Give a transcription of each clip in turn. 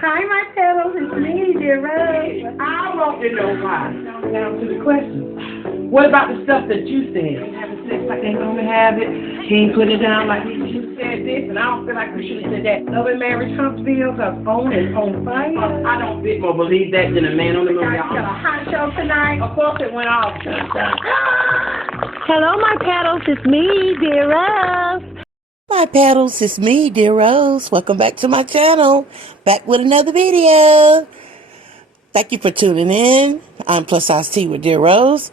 Hi, my petals. It's me, dear Rose. I want to know why. Down to the question. What about the stuff that you said? Having sex like they normally have it. He ain't put it down like you said this, and I don't feel like we should have said that. Love and Marriage Huntsville, because on is on fire. I don't bit more believe that than a man on the moon. Got a hot show tonight. Of course it went off. Hello, my petals. It's me, dear Rose. My petals, it's me, dear Rose. Welcome back to my channel. Back with another video. Thank you for tuning in. I'm Plus Size T with Dear Rose.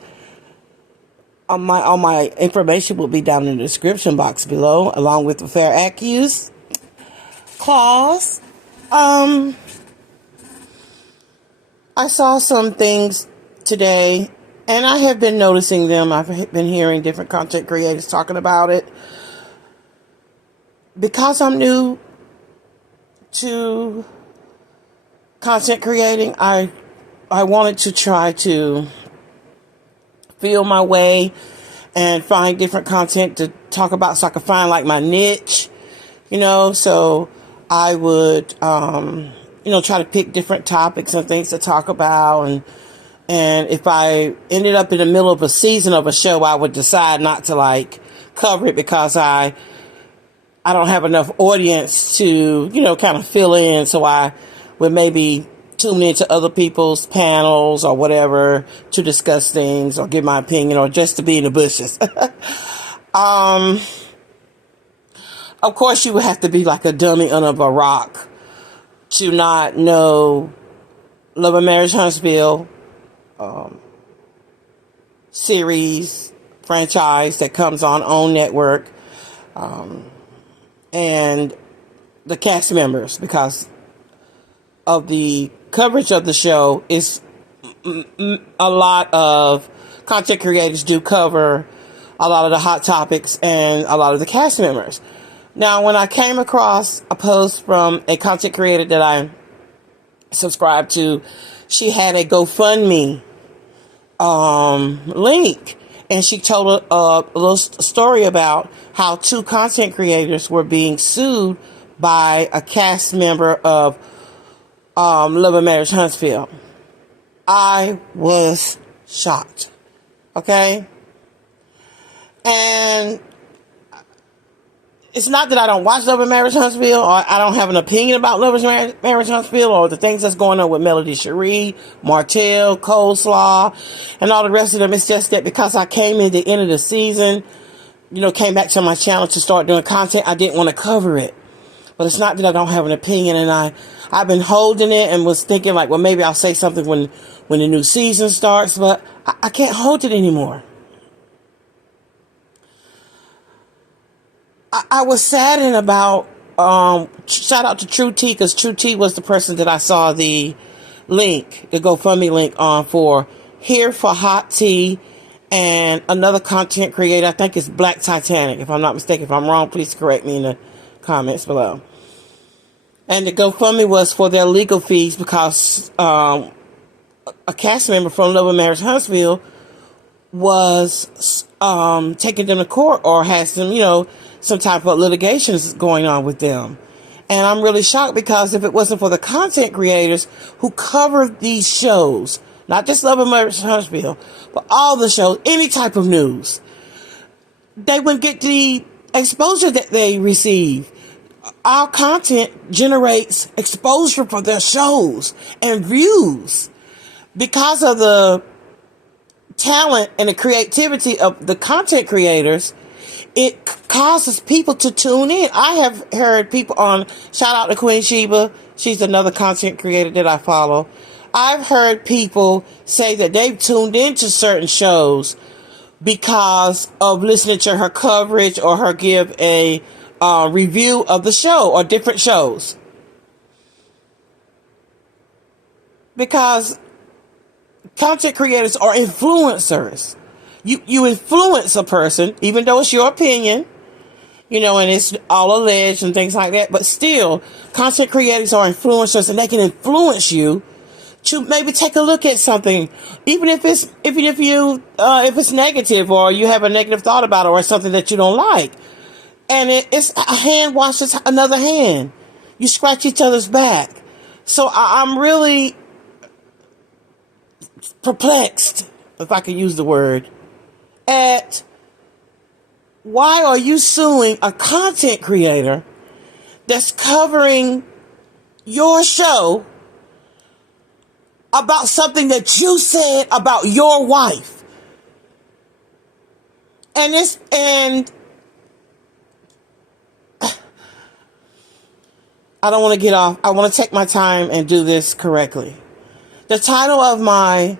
All my information will be down in the description box below, along with the fair accuse clause. I saw some things today, and I have been noticing them. I've been hearing different content creators talking about it. Because I'm new to content creating, I wanted to try to feel my way and find different content to talk about so I could find like my niche, so I would, try to pick different topics and things to talk about. And if I ended up in the middle of a season of a show, I would decide not to cover it because I don't have enough audience to, kind of fill in. So I would maybe tune into other people's panels or whatever to discuss things or give my opinion or just to be in the bushes. Of course, you would have to be like a dummy under a rock to not know Love and Marriage Huntsville series franchise that comes on network. And the cast members, because of the coverage of the show, is a lot of content creators do cover a lot of the hot topics and a lot of the cast members. Now, when I came across a post from a content creator that I subscribe to, she had a GoFundMe link. And she told a little story about how two content creators were being sued by a cast member of Love and Marriage Huntsville. I was shocked. Okay? And it's not that I don't watch Love and Marriage Huntsville, or I don't have an opinion about Love and Marriage Huntsville, or the things that's going on with Melody Shari, Martell, Coleslaw, and all the rest of them. It's just that because I came in the end of the season, came back to my channel to start doing content, I didn't want to cover it. But it's not that I don't have an opinion, and I've been holding it and was thinking well, maybe I'll say something when the new season starts, but I can't hold it anymore. I was saddened about, shout out to True T, because True T was the person that I saw the link, the GoFundMe link on for Here for Hot Tea, and another content creator, I think it's Black Titanic, if I'm not mistaken. If I'm wrong, please correct me in the comments below. And the GoFundMe was for their legal fees because a cast member from Love and Marriage Huntsville was taking them to court or has some type of litigations going on with them. And I'm really shocked because if it wasn't for the content creators who cover these shows, not just Love and Marriage Huntsville, but all the shows, any type of news, they wouldn't get the exposure that they receive. Our content generates exposure for their shows and views because of the talent and the creativity of the content creators. It causes people to tune in. I have heard people shout out to Queen Sheba. She's another content creator that I follow. I've heard people say that they've tuned into certain shows because of listening to her coverage or her give a review of the show or different shows. Because content creators are influencers. You influence a person, even though it's your opinion, and it's all alleged and things like that. But still, content creators are influencers, and they can influence you to maybe take a look at something, even if it's negative or you have a negative thought about it or something that you don't like. And it's a hand washes another hand. You scratch each other's back. So I'm really perplexed, if I could use the word, at why are you suing a content creator that's covering your show about something that you said about your wife? And I don't want to get off. I want to take my time and do this correctly. The title of my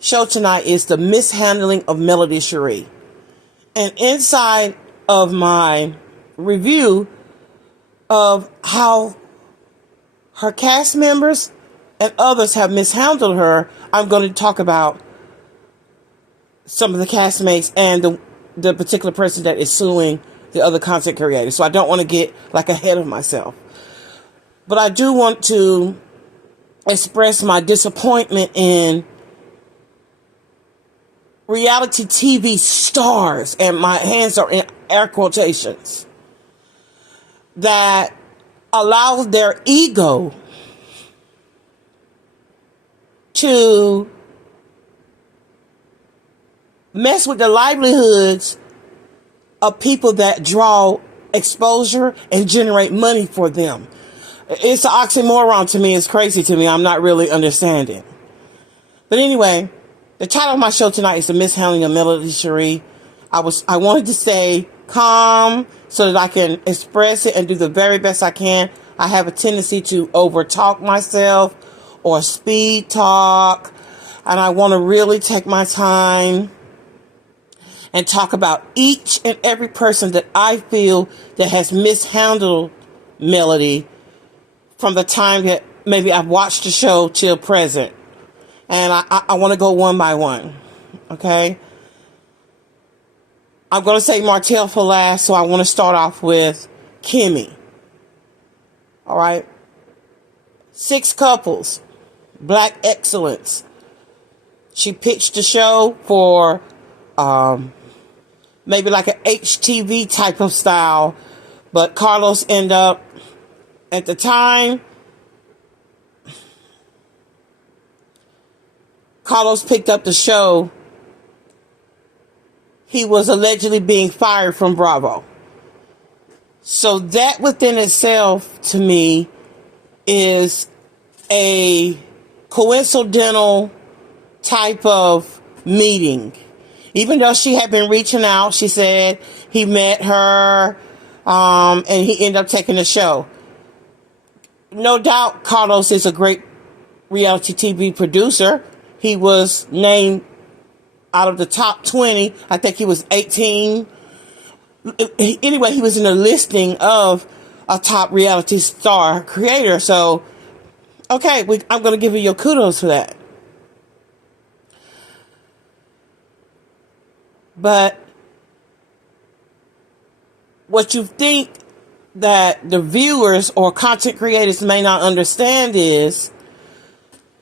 show tonight is The Mishandling of Melody Shari. And inside of my review of how her cast members and others have mishandled her, I'm going to talk about some of the castmates and the particular person that is suing the other content creators. So I don't want to get like ahead of myself. But I do want to express my disappointment in reality TV stars, and my hands are in air quotations, that allow their ego to mess with the livelihoods of people that draw exposure and generate money for them. It's an oxymoron to me. It's crazy to me. I'm not really understanding. But anyway, the title of my show tonight is The Mishandling of Melody Shari. I wanted to stay calm so that I can express it and do the very best I can. I have a tendency to over talk myself or speed talk, and I want to really take my time and talk about each and every person that I feel that has mishandled Melody from the time that maybe I've watched the show till present. And I want to go one by one. Okay? I'm going to say Martell for last, so I want to start off with Kimmy. All right? 6 couples. Black excellence. She pitched the show for maybe like an HTV type of style, but Carlos ended up, at the time, Carlos picked up the show, he was allegedly being fired from Bravo. So that within itself, to me, is a coincidental type of meeting. Even though she had been reaching out, she said he met her, and he ended up taking the show. No doubt Carlos is a great reality TV producer. He was named out of the top 20. I think he was 18. Anyway, he was in a listing of a top reality star creator. So, okay, I'm going to give you your kudos for that. But what you think that the viewers or content creators may not understand is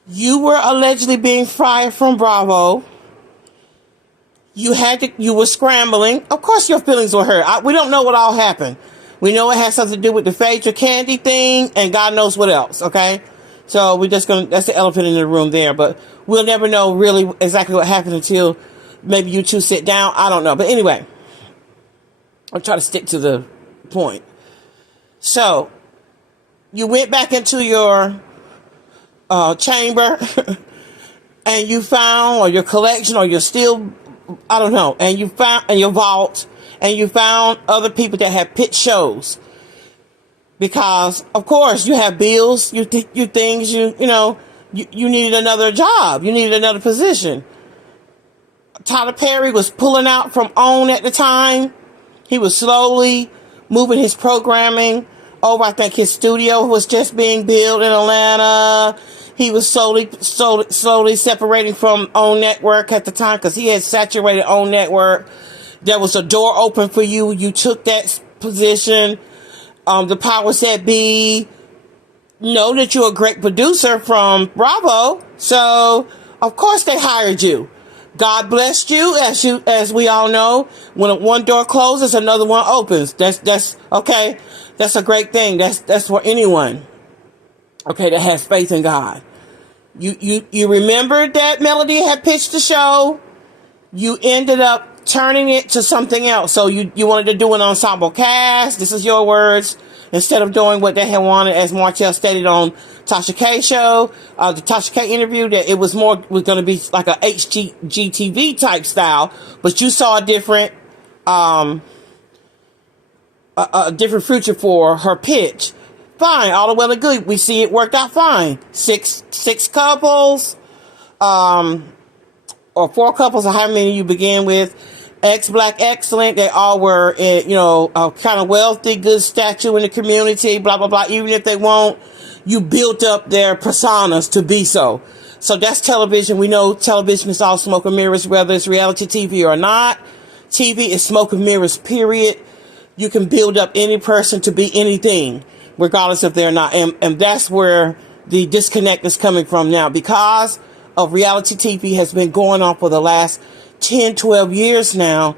you were allegedly being fired from Bravo. You were scrambling. Of course your feelings were hurt. We don't know what all happened. We know it has something to do with the Phaedra Candy thing and God knows what else, okay? So that's the elephant in the room there. But we'll never know really exactly what happened until maybe you two sit down. I don't know. But anyway, I'll try to stick to the point. So, you went back into your chamber and you found, or your collection, or your steel, I don't know, and you found in your vault, and you found other people that had pitched shows. Because, of course, you have bills, you needed another job, you needed another position. Tyler Perry was pulling out from OWN at the time. He was slowly moving his programming over. I think his studio was just being built in Atlanta. He was slowly separating from OWN Network at the time because he had saturated OWN Network. There was a door open for you. You took that position. The powers that be know that you're a great producer from Bravo. So, of course, they hired you. God blessed you, as we all know. When one door closes, another one opens. That's okay. That's a great thing. That's for anyone. Okay, that has faith in God. You remember that Melody had pitched the show. You ended up turning it to something else. So you wanted to do an ensemble cast. This is your words. Instead of doing what they had wanted, as Martell stated on Tasha K show, the Tasha K interview, that it was going to be like a HGTV type style, but you saw a different future for her pitch. Fine, all the well and good. We see it worked out fine. Six couples, or 4 couples, or how many you begin with. Ex-Black excellent. They all were, kind of wealthy, good stature in the community, blah, blah, blah. Even if they won't, you built up their personas to be so. So that's television. We know television is all smoke and mirrors, whether it's reality TV or not. TV is smoke and mirrors, period. You can build up any person to be anything, regardless if they're not. And that's where the disconnect is coming from now, because of reality TV has been going on for the last 10, 12 years now.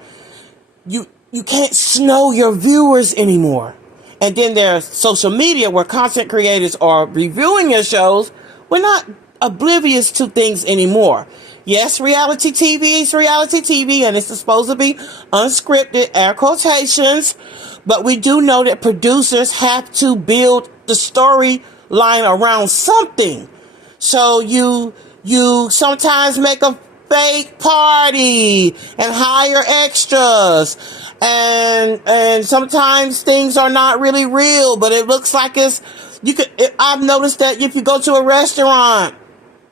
You can't know your viewers anymore. And then there's social media where content creators are reviewing your shows. We're not oblivious to things anymore. Yes, reality TV is reality TV, and it's supposed to be unscripted, air quotations, but we do know that producers have to build the storyline around something. So you sometimes make a fake party and hire extras, and sometimes things are not really real, but it looks like I've noticed that if you go to a restaurant,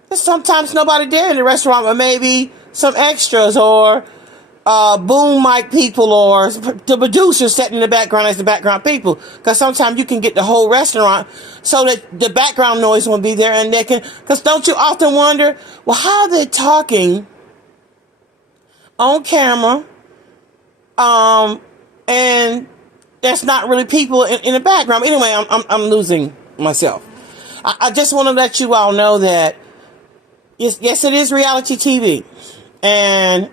there's sometimes nobody there in the restaurant, but maybe some extras or boom mic people or the producer sitting in the background as the background people, because sometimes you can get the whole restaurant so that the background noise won't be there, and they can, because don't you often wonder, well, how are they talking on camera and there's not really people in the background? Anyway, I'm losing myself. I just want to let you all know that yes, it is reality TV, and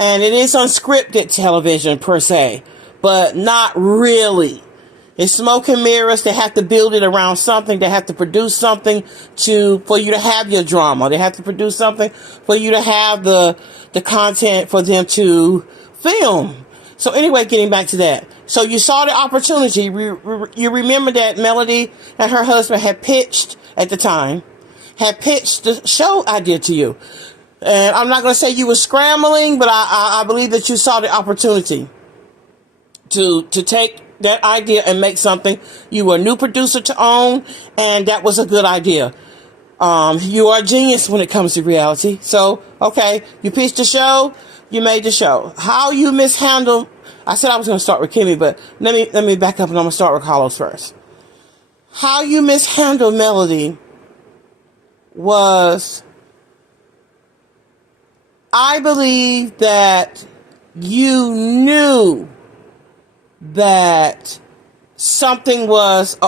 it is unscripted television per se, but not really. It's smoke and mirrors. They have to build it around something. They have to produce something for you to have your drama. They have to produce something for you to have the content for them to film. So anyway, getting back to that. So you saw the opportunity. You remember that Melody and her husband had pitched the show idea to you. And I'm not going to say you were scrambling, but I believe that you saw the opportunity to take that idea and make something. You were a new producer to own, and that was a good idea. You are a genius when it comes to reality. So, okay, you pitched the show, you made the show. How you mishandle, I said I was going to start with Kimmy, but let me back up, and I'm going to start with Carlos first. How you mishandle Melody was, I believe that you knew that something was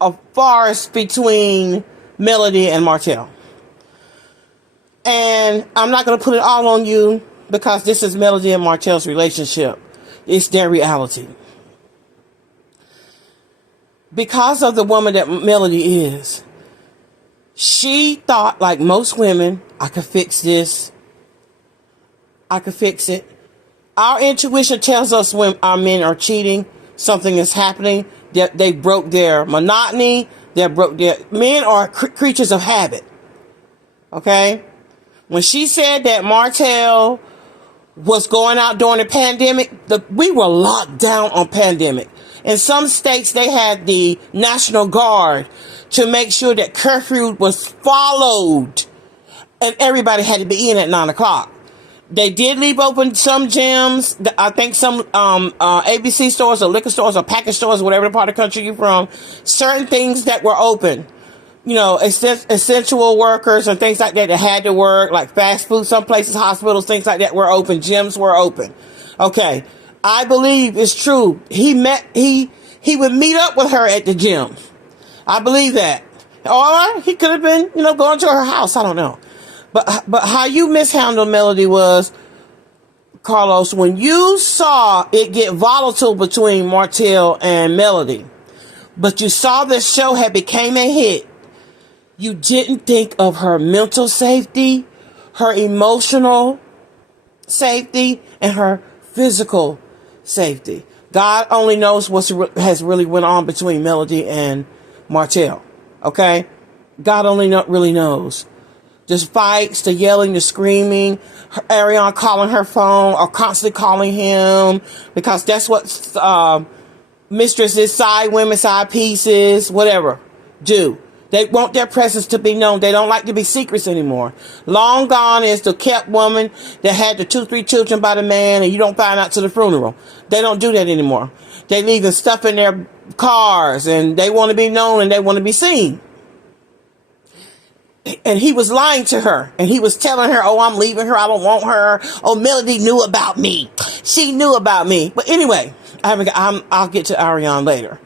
a forest between Melody and Martell. And I'm not going to put it all on you, because this is Melody and Martell's relationship. It's their reality. Because of the woman that Melody is, she thought, like most women, I could fix this. I could fix it. Our intuition tells us when our men are cheating, something is happening, that they broke their monotony, men are creatures of habit. Okay? When she said that Martell was going out during the pandemic, we were locked down on pandemic. In some states, they had the National Guard to make sure that curfew was followed, and everybody had to be in at 9 o'clock. They did leave open some gyms. I think some ABC stores or liquor stores or package stores, whatever the part of the country you're from, certain things that were open. You know, essential workers and things like that had to work, like fast food, some places, hospitals, things like that were open. Gyms were open. Okay. I believe it's true. He would meet up with her at the gym. I believe that. Or he could have been, going to her house. I don't know. But how you mishandled Melody was, Carlos, when you saw it get volatile between Martell and Melody, but you saw this show had became a hit, you didn't think of her mental safety, her emotional safety, and her physical safety. God only knows what has really went on between Melody and Martell. Okay? God only really knows. Just fights, the yelling, the screaming, Ariana calling her phone or constantly calling him, because that's what mistresses, side women, side pieces, whatever, do. They want their presence to be known. They don't like to be secrets anymore. Long gone is the kept woman that had the 2-3 children by the man and you don't find out to the funeral. They don't do that anymore. They leaving stuff in their cars and they want to be known and they want to be seen. And he was lying to her and he was telling her, oh, I'm leaving her. I don't want her. Oh, Melody knew about me. She knew about me. But anyway, I'll get to Ariana later.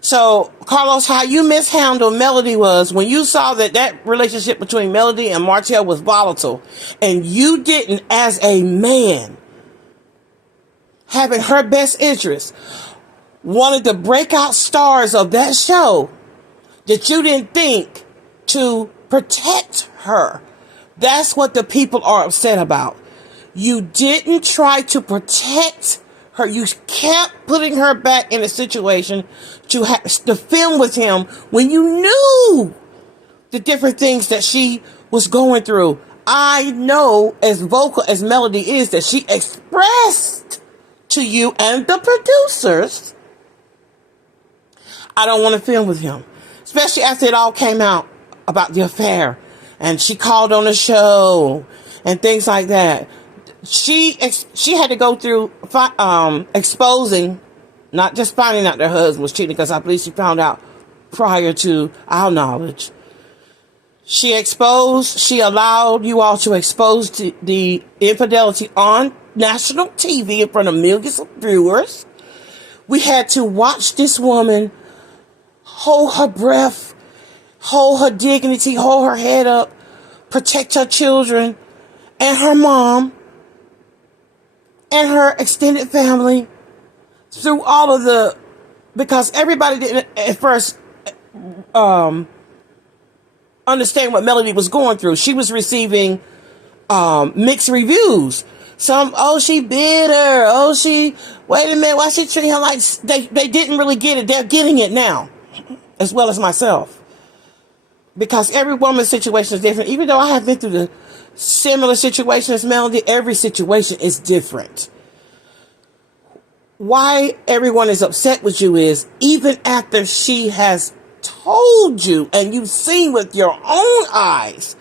So, Carlos, how you mishandled Melody was when you saw that relationship between Melody and Martell was volatile, and you didn't, as a man, having her best interest, one of the breakout stars of that show, that you didn't think to protect her. That's what the people are upset about. You didn't try to protect her. You kept putting her back in a situation to film with him when you knew the different things that she was going through. I know, as vocal as Melody is, that she expressed to you and the producers, I don't want to film with him. Especially after it all came out about the affair. And she called on the show and things like that. She had to go through exposing, not just finding out their husband was cheating, because I believe she found out prior to our knowledge. She allowed you all to expose the infidelity on national TV in front of millions of viewers. We had to watch this woman hold her breath, hold her dignity, hold her head up, protect her children and her mom and her extended family through all of because everybody didn't at first understand what Melody was going through. She was receiving mixed reviews. Some, oh, she bitter. Oh, wait a minute, why she treating her like, they didn't really get it. They're getting it now, as well as myself. Because every woman's situation is different. Even though I have been through the similar situation as Melody, every situation is different. Why everyone is upset with you is, even after she has told you and you've seen with your own eyes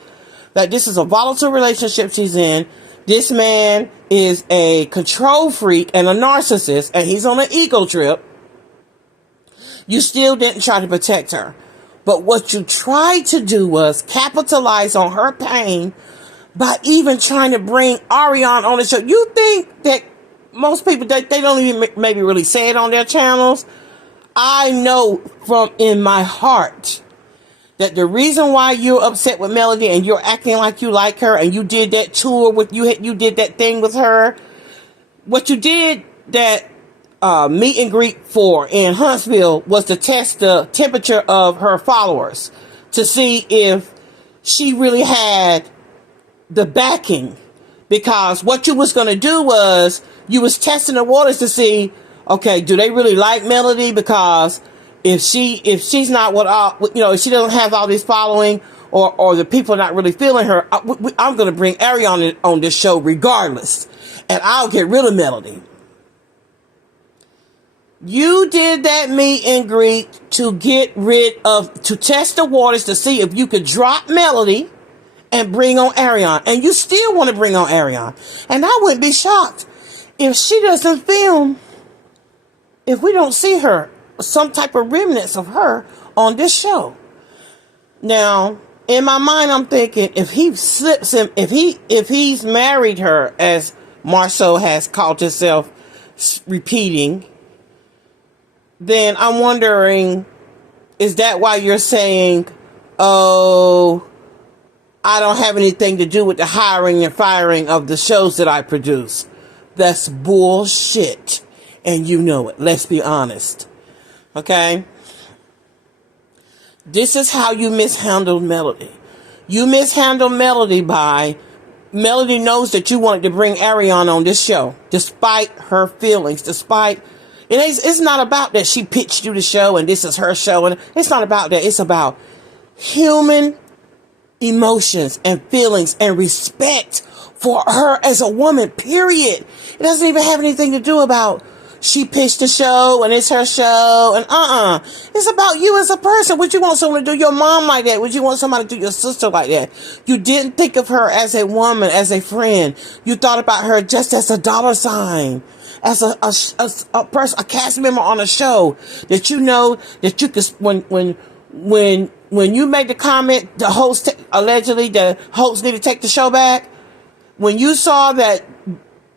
that this is a volatile relationship she's in, this man is a control freak and a narcissist, and he's on an ego trip, you still didn't try to protect her. But what you tried to do was capitalize on her pain by even trying to bring Ariana on the show. You think that most people, they don't even maybe really say it on their channels. I know from in my heart that the reason why you're upset with Melody and you're acting like you like her and you did that tour with you did that thing with her, what you did that meet and greet for in Huntsville was to test the temperature of her followers to see if she really had the backing. Because what you was going to do was you was testing the waters to see, okay, do they really like Melody? Because if she's not if she doesn't have all this following, or the people are not really feeling her, I'm going to bring Ariana on this show regardless, and I'll get rid of Melody. You did that meet and greet to to test the waters to see if you could drop Melody and bring on Ariana. And you still want to bring on Ariana. And I wouldn't be shocked if she doesn't film, if we don't see her, some type of remnants of her on this show. Now, in my mind, I'm thinking if he slips him, if he's married her, as Marceau has called himself repeating, then I'm wondering, is that why you're saying, oh, I don't have anything to do with the hiring and firing of the shows that I produce? That's bullshit. And you know it. Let's be honest. Okay? This is how you mishandled Melody. You mishandled Melody by Melody knows that you wanted to bring Ariana on this show, despite her feelings, despite it's not about that she pitched you the show and this is her show, and it's not about that. It's about human emotions and feelings and respect for her as a woman, period. It doesn't even have anything to do about she pitched the show and it's her show and it's about you as a person. Would you want someone to do your mom like that? Would you want somebody to do your sister like that? You didn't think of her as a woman, as a friend. You thought about her just as a dollar sign, as a person, a cast member on a show that you know that you could, when you made the comment, the host, allegedly the host need to take the show back. When you saw that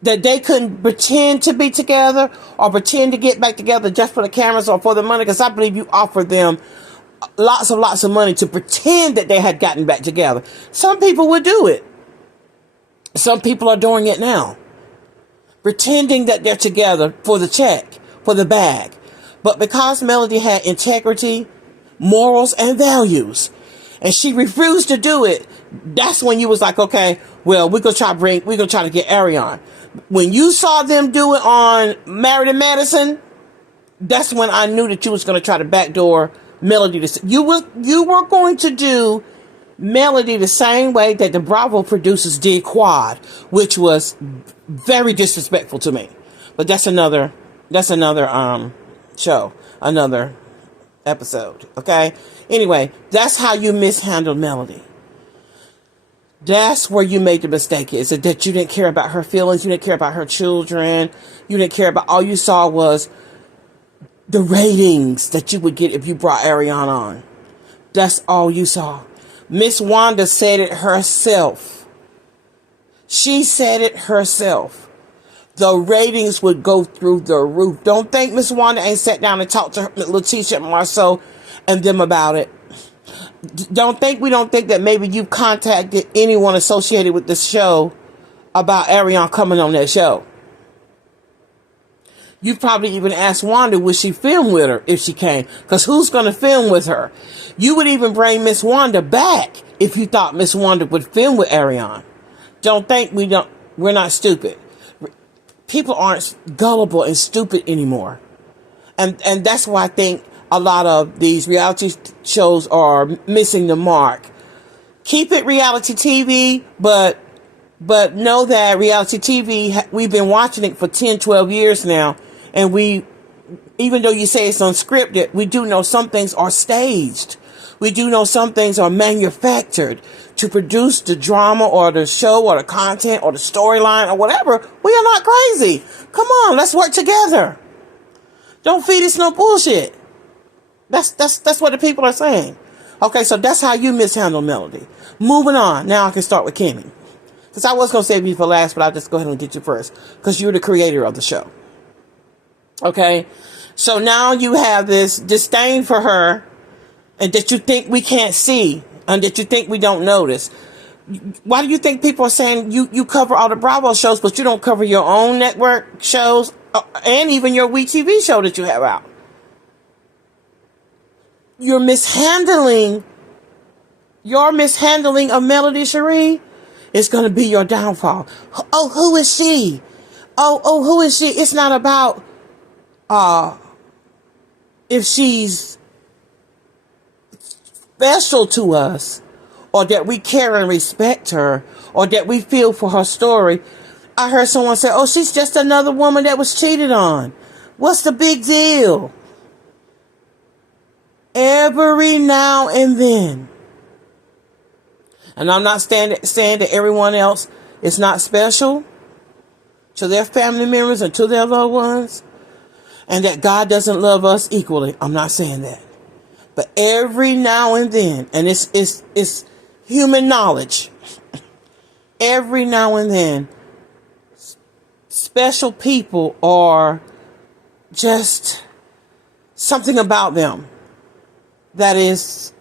they couldn't pretend to be together or pretend to get back together just for the cameras or for the money, because I believe you offered them lots of money to pretend that they had gotten back together. Some people would do it. Some people are doing it now, pretending that they're together for the check, for the bag. But because Melody had integrity, morals, and values, and she refused to do it, that's when you was like, okay, well, we're gonna try to get Ariana. When you saw them do it on Married and Madison, that's when I knew that you was going to try to backdoor Melody. You were going to do Melody the same way that the Bravo producers did Quad, which was very disrespectful to me. But that's another show, another episode. Okay. Anyway, that's how you mishandled Melody. That's where you made the mistake, is that you didn't care about her feelings. You didn't care about her children. You didn't care about, all you saw was the ratings that you would get if you brought Ariana on. That's all you saw. Miss Wanda said it herself. She said it herself. The ratings would go through the roof. Don't think Miss Wanda ain't sat down and talked to her, Letitia, Marceau, and them about it. We don't think that maybe you contacted anyone associated with this show about Ariana coming on that show. You probably even asked Wanda, would she film with her if she came? Because who's going to film with her? You would even bring Miss Wanda back if you thought Miss Wanda would film with Ariana. We're not stupid. People aren't gullible and stupid anymore. And that's why I think a lot of these reality shows are missing the mark. Keep it reality TV, but know that reality TV, we've been watching it for 10, 12 years now. And even though you say it's unscripted, we do know some things are staged. We do know some things are manufactured to produce the drama or the show or the content or the storyline or whatever. We are not crazy. Come on, let's work together. Don't feed us no bullshit. That's what the people are saying. Okay, so that's how you mishandle Melody. Moving on. Now I can start with Kimmy. Because I was going to save you for last, but I'll just go ahead and get you first. Because you're the creator of the show. Okay? So now you have this disdain for her, and that you think we can't see, and that you think we don't notice. Why do you think people are saying you cover all the Bravo shows, but you don't cover your own network shows, and even your WeTV show that you have out? Your mishandling of Melody Shari is going to be your downfall. Oh, who is she? Oh, who is she? It's not about if she's special to us, or that we care and respect her, or that we feel for her story. I heard someone say, oh, she's just another woman that was cheated on. What's the big deal? Every now and then. And I'm not saying that everyone else is not special to their family members and to their loved ones, and that God doesn't love us equally. I'm not saying that. But every now and then, and it's human knowledge, every now and then, special people are just something about them that is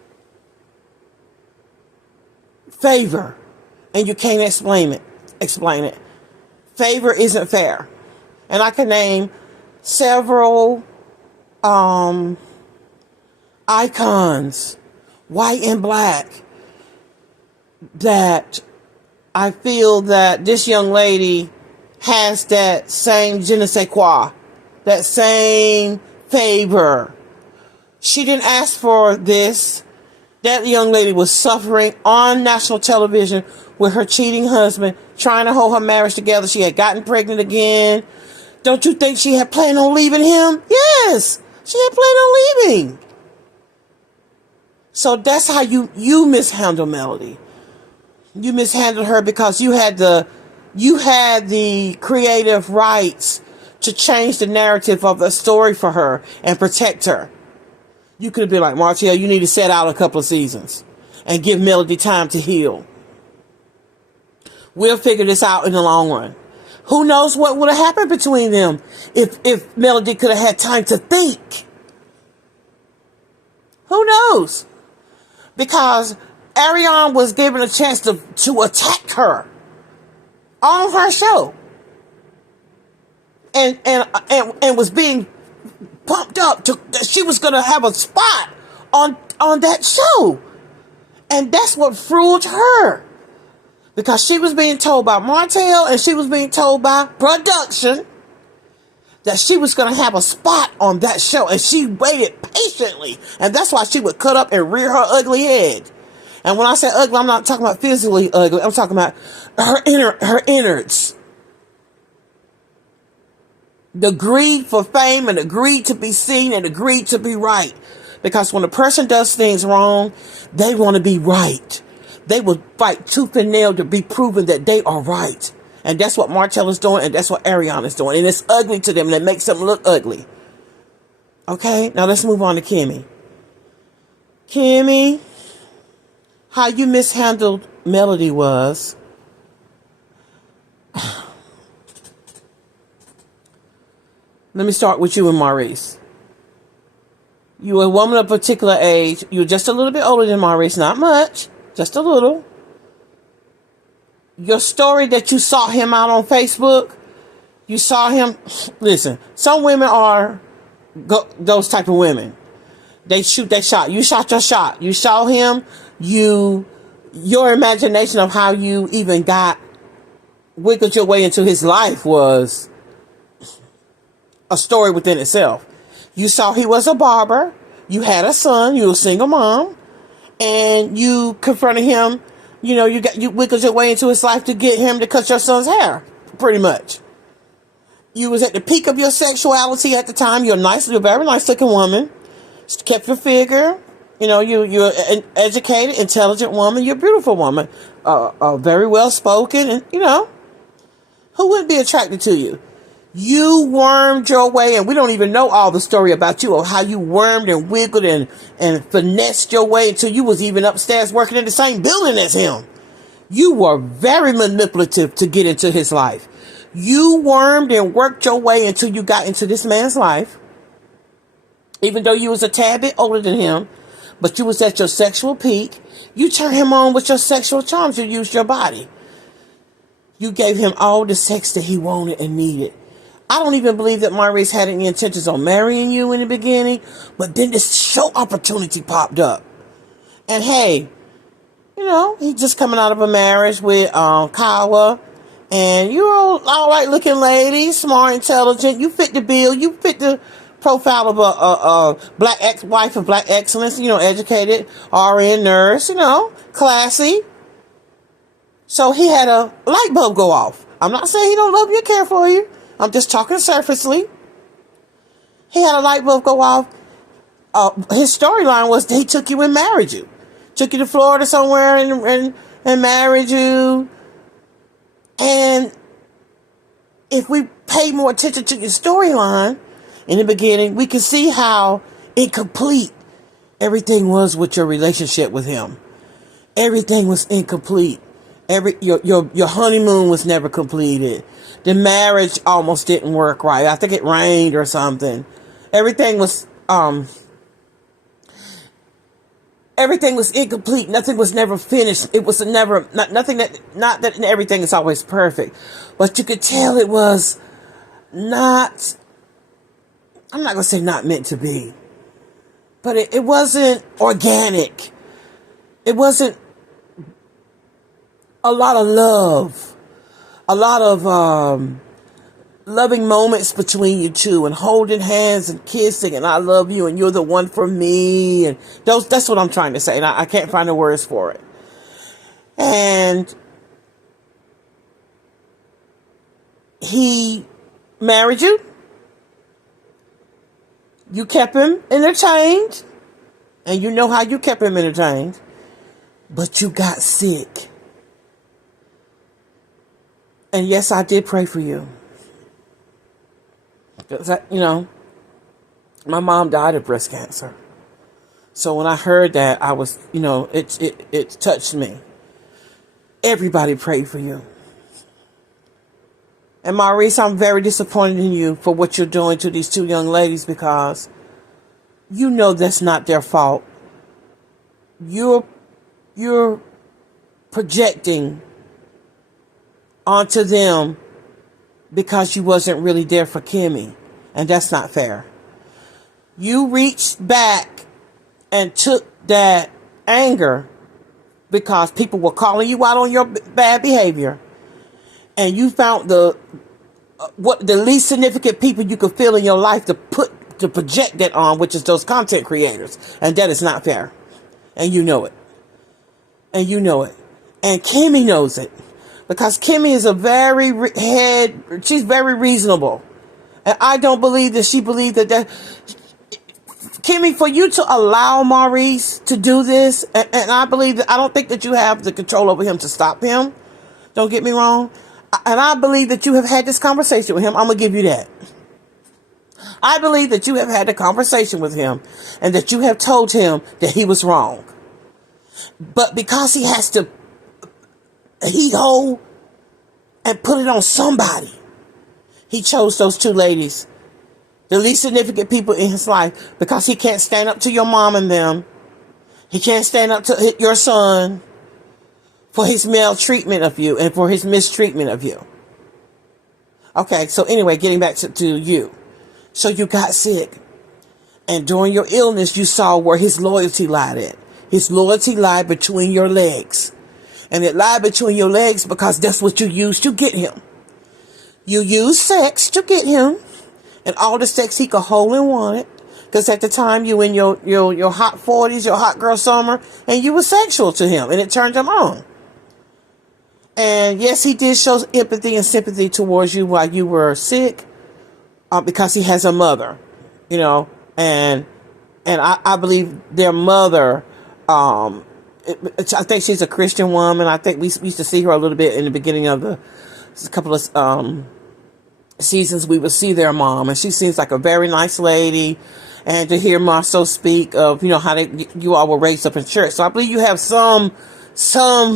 favor, and you can't explain it. Favor isn't fair. And I can name several icons white and black, that I feel that this young lady has that same je ne sais quoi, that same favor. She didn't ask for this. That young lady was suffering on national television with her cheating husband, trying to hold her marriage together. She had gotten pregnant again. Don't you think she had planned on leaving him? Yes, she had planned on leaving. So that's how you mishandle Melody. You mishandled her because you had the creative rights to change the narrative of the story for her and protect her. You could have been like, Martell, you need to set out a couple of seasons and give Melody time to heal. We'll figure this out in the long run. Who knows what would have happened between them if Melody could have had time to think. Who knows? Because Ariane was given a chance to attack her on her show. And was being pumped up that she was going to have a spot on that show. And that's what fooled her. Because she was being told by Martell and she was being told by production that she was going to have a spot on that show. And she waited patiently. And that's why she would cut up and rear her ugly head. And when I say ugly, I'm not talking about physically ugly. I'm talking about her innards. The greed for fame and the greed to be seen and the greed to be right. Because when a person does things wrong, they want to be right. They will fight tooth and nail to be proven that they are right. And that's what Martell is doing, and that's what Ariane is doing. And it's ugly to them, and it makes them look ugly. Okay, now let's move on to Kimmy. Kimmy, how you mishandled Melody was... Let me start with you and Maurice. You were a woman of a particular age. You were just a little bit older than Maurice. Not much. Just a little. Your story that you saw him out on Facebook. You saw him. Listen, some women are those type of women. They shoot their shot. You shot your shot. You saw him. Your imagination of how you even wiggled your way into his life was a story within itself. You saw he was a barber. You had a son. You were a single mom. And you confronted him. You know, you wiggled your way into his life to get him to cut your son's hair. Pretty much. You was at the peak of your sexuality at the time. You're a very nice looking woman. Kept your figure. You know, you're an educated, intelligent woman. You're a beautiful woman. Very well spoken. And, you know, who wouldn't be attracted to you? You wormed your way, and we don't even know all the story about you, or how you wormed and wiggled and finessed your way until you was even upstairs working in the same building as him. You were very manipulative to get into his life. You wormed and worked your way until you got into this man's life. Even though you was a tad bit older than him, but you was at your sexual peak. You turned him on with your sexual charms. You used your body. You gave him all the sex that he wanted and needed. I don't even believe that Maurice had any intentions on marrying you in the beginning, but then this show opportunity popped up. And hey, you know, he's just coming out of a marriage with Kawa, and you're all right looking lady, smart, intelligent. You fit the bill. You fit the profile of a black wife of black excellence, you know, educated, RN nurse, you know, classy. So he had a light bulb go off. I'm not saying he don't love you or care for you. I'm just talking surfacely. He had a light bulb go off. His storyline was that he took you and married you. Took you to Florida somewhere and married you. And if we pay more attention to your storyline in the beginning, we can see how incomplete everything was with your relationship with him. Everything was incomplete. Your honeymoon was never completed. The marriage almost didn't work right. I think it rained or something. Everything was incomplete. Nothing was never finished. It was never not that everything is always perfect, but you could tell it was not. I'm not gonna say not meant to be, but it wasn't organic. it wasn't a lot of love, a lot of loving moments between you two, and holding hands and kissing and I love you and you're the one for me, and that's what I'm trying to say, and I can't find the words for it. And he married you. You kept him entertained, and you know how you kept him entertained, but you got sick. And yes, I did pray for you. Because, my mom died of breast cancer. So when I heard that, I was, it touched me. Everybody prayed for you. And Maurice, I'm very disappointed in you for what you're doing to these two young ladies, because you know that's not their fault. You're projecting onto them because you wasn't really there for Kimmy, and that's not fair. You reached back and took that anger because people were calling you out on your bad behavior, and you found the least significant people you could feel in your life to project that on, which is those content creators, and that is not fair, and you know it, and Kimmy knows it, because Kimmy is she's very reasonable, and I don't believe that she believed that Kimmy, for you to allow Maurice to do this, and I don't think that you have the control over him to stop him. Don't get me wrong. And I believe that you have had this conversation with him. I'm going to give you that. I believe that you have had a conversation with him and that you have told him that he was wrong. But because he has to hold and put it on somebody, he chose those two ladies, the least significant people in his life, because he can't stand up to your mom and them. He can't stand up to your son for his maltreatment of you and for his mistreatment of you. Okay, so anyway, getting back to you. So you got sick. And during your illness, you saw where his loyalty lied at. His loyalty lied between your legs. And it lied between your legs because that's what you used to get him. You used sex to get him. And all the sex he could hold and wanted. Because at the time, you in your hot 40s, your hot girl summer, and you were sexual to him. And it turned him on. And yes, he did show empathy and sympathy towards you while you were sick, because he has a mother, and I believe their mother, I think she's a Christian woman. I think we used to see her a little bit in the beginning of a couple of seasons. We would see their mom, and she seems like a very nice lady. And to hear Marceau speak of, how you all were raised up in church. So I believe you have some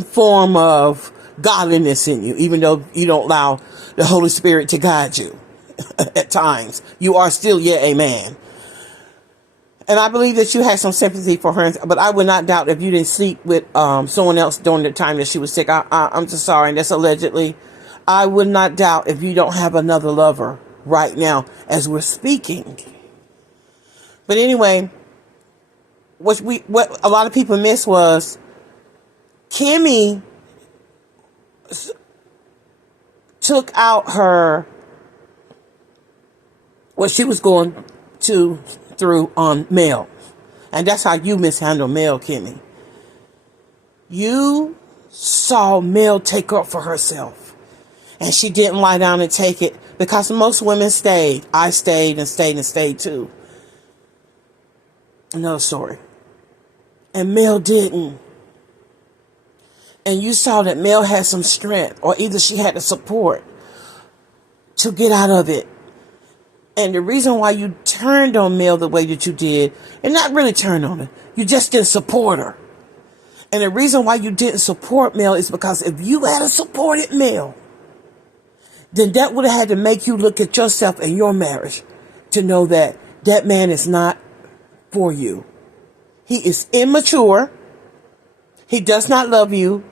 form of godliness in you, even though you don't allow the Holy Spirit to guide you at times. You are still yet a man. And I believe that you had some sympathy for her, but I would not doubt if you didn't sleep with someone else during the time that she was sick. I'm just sorry, and that's allegedly. I would not doubt if you don't have another lover right now as we're speaking. But anyway, what a lot of people missed was Kimmy took out what she was going through on Mel. And that's how you mishandle Mel, Kimmy. You saw Mel take up for herself. And she didn't lie down and take it, because most women stayed. I stayed and stayed and stayed too. Another story. And Mel didn't. And you saw that Mel had some strength, or either she had the support to get out of it. And the reason why you turned on Mel the way that you did, and not really turned on her, you just didn't support her. And the reason why you didn't support Mel is because if you had supported Mel, then that would have had to make you look at yourself and your marriage to know that that man is not for you. He is immature. He does not love you.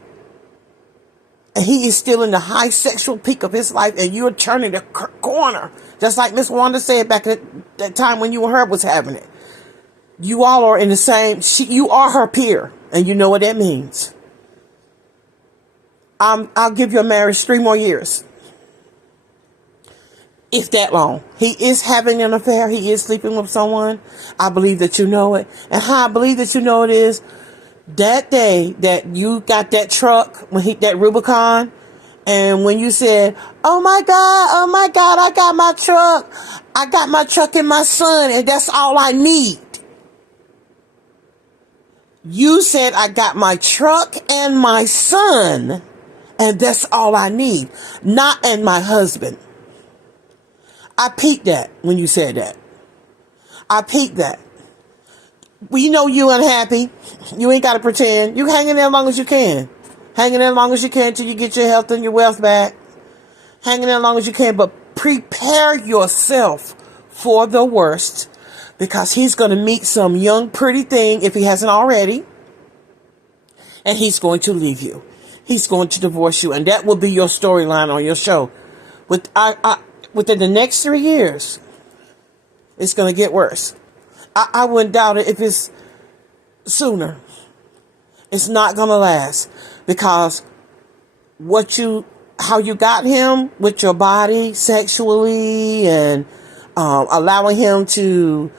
And he is still in the high sexual peak of his life, and you're turning the corner. Just like Miss Wanda said back at that time when you and her was having it. You all are in the same, you are her peer, and you know what that means. I'll give your marriage 3 more years. If that long. He is having an affair. He is sleeping with someone. I believe that you know it. And how I believe that you know it is that day that you got that truck, that Rubicon, and when you said, oh my God, I got my truck. I got my truck and my son, and that's all I need. You said, I got my truck and my son, and that's all I need. Not and my husband. I peeped that when you said that. I peeped that. We know you unhappy. You ain't got to pretend. You hanging there as long as you can. Hanging there as long as you can till you get your health and your wealth back. Hanging there as long as you can. But prepare yourself for the worst. Because he's going to meet some young pretty thing, if he hasn't already. And he's going to leave you. He's going to divorce you. And that will be your storyline on your show. Within the next 3 years, it's going to get worse. I wouldn't doubt it if it's sooner. It's not going to last. Because how you got him with your body sexually and allowing him to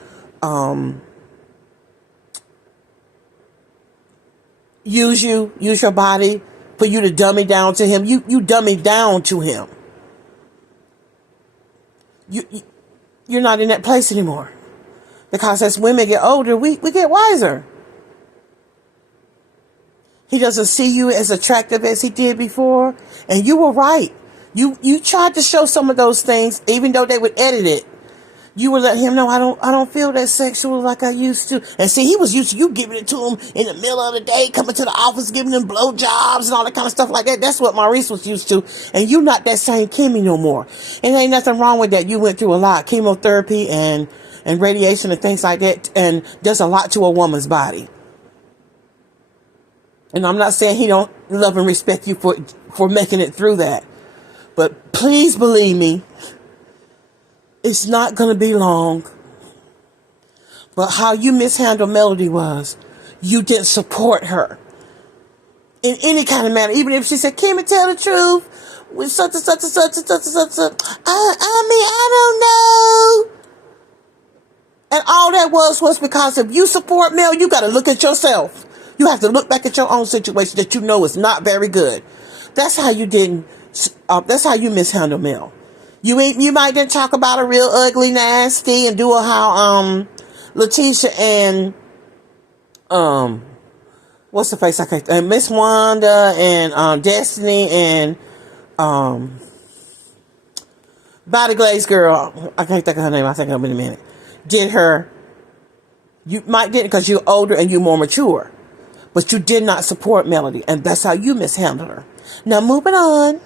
use your body for you to dummy down to him. You dummy down to him. You're not in that place anymore. Because as women get older, we get wiser. He doesn't see you as attractive as he did before. And you were right. You tried to show some of those things, even though they would edit it. You would let him know, I don't feel that sexual like I used to. And see, he was used to you giving it to him in the middle of the day, coming to the office, giving him blowjobs and all that kind of stuff like that. That's what Maurice was used to. And you not that same Kimmy no more. And ain't nothing wrong with that. You went through a lot. Chemotherapy and radiation and things like that. And does a lot to a woman's body. And I'm not saying he don't love and respect you for making it through that. But please believe me, it's not going to be long. But how you mishandled Melody was, you didn't support her in any kind of manner. Even if she said, "Kimmy, tell the truth," with such and such and such and such and such. I don't know. And all that was because if you support Mel, you got to look at yourself. You have to look back at your own situation that you know is not very good. That's how you didn't. That's how you mishandle Mel. You might then talk about a real ugly, nasty, and do how Letitia and what's the face I can't and Miss Wanda and Destiny and Body Glaze girl, I can't think of her name, I'll think of it in a minute. Did her. You might didn't because you're older and you're more mature. But you did not support Melody, and that's how you mishandled her. Now moving on.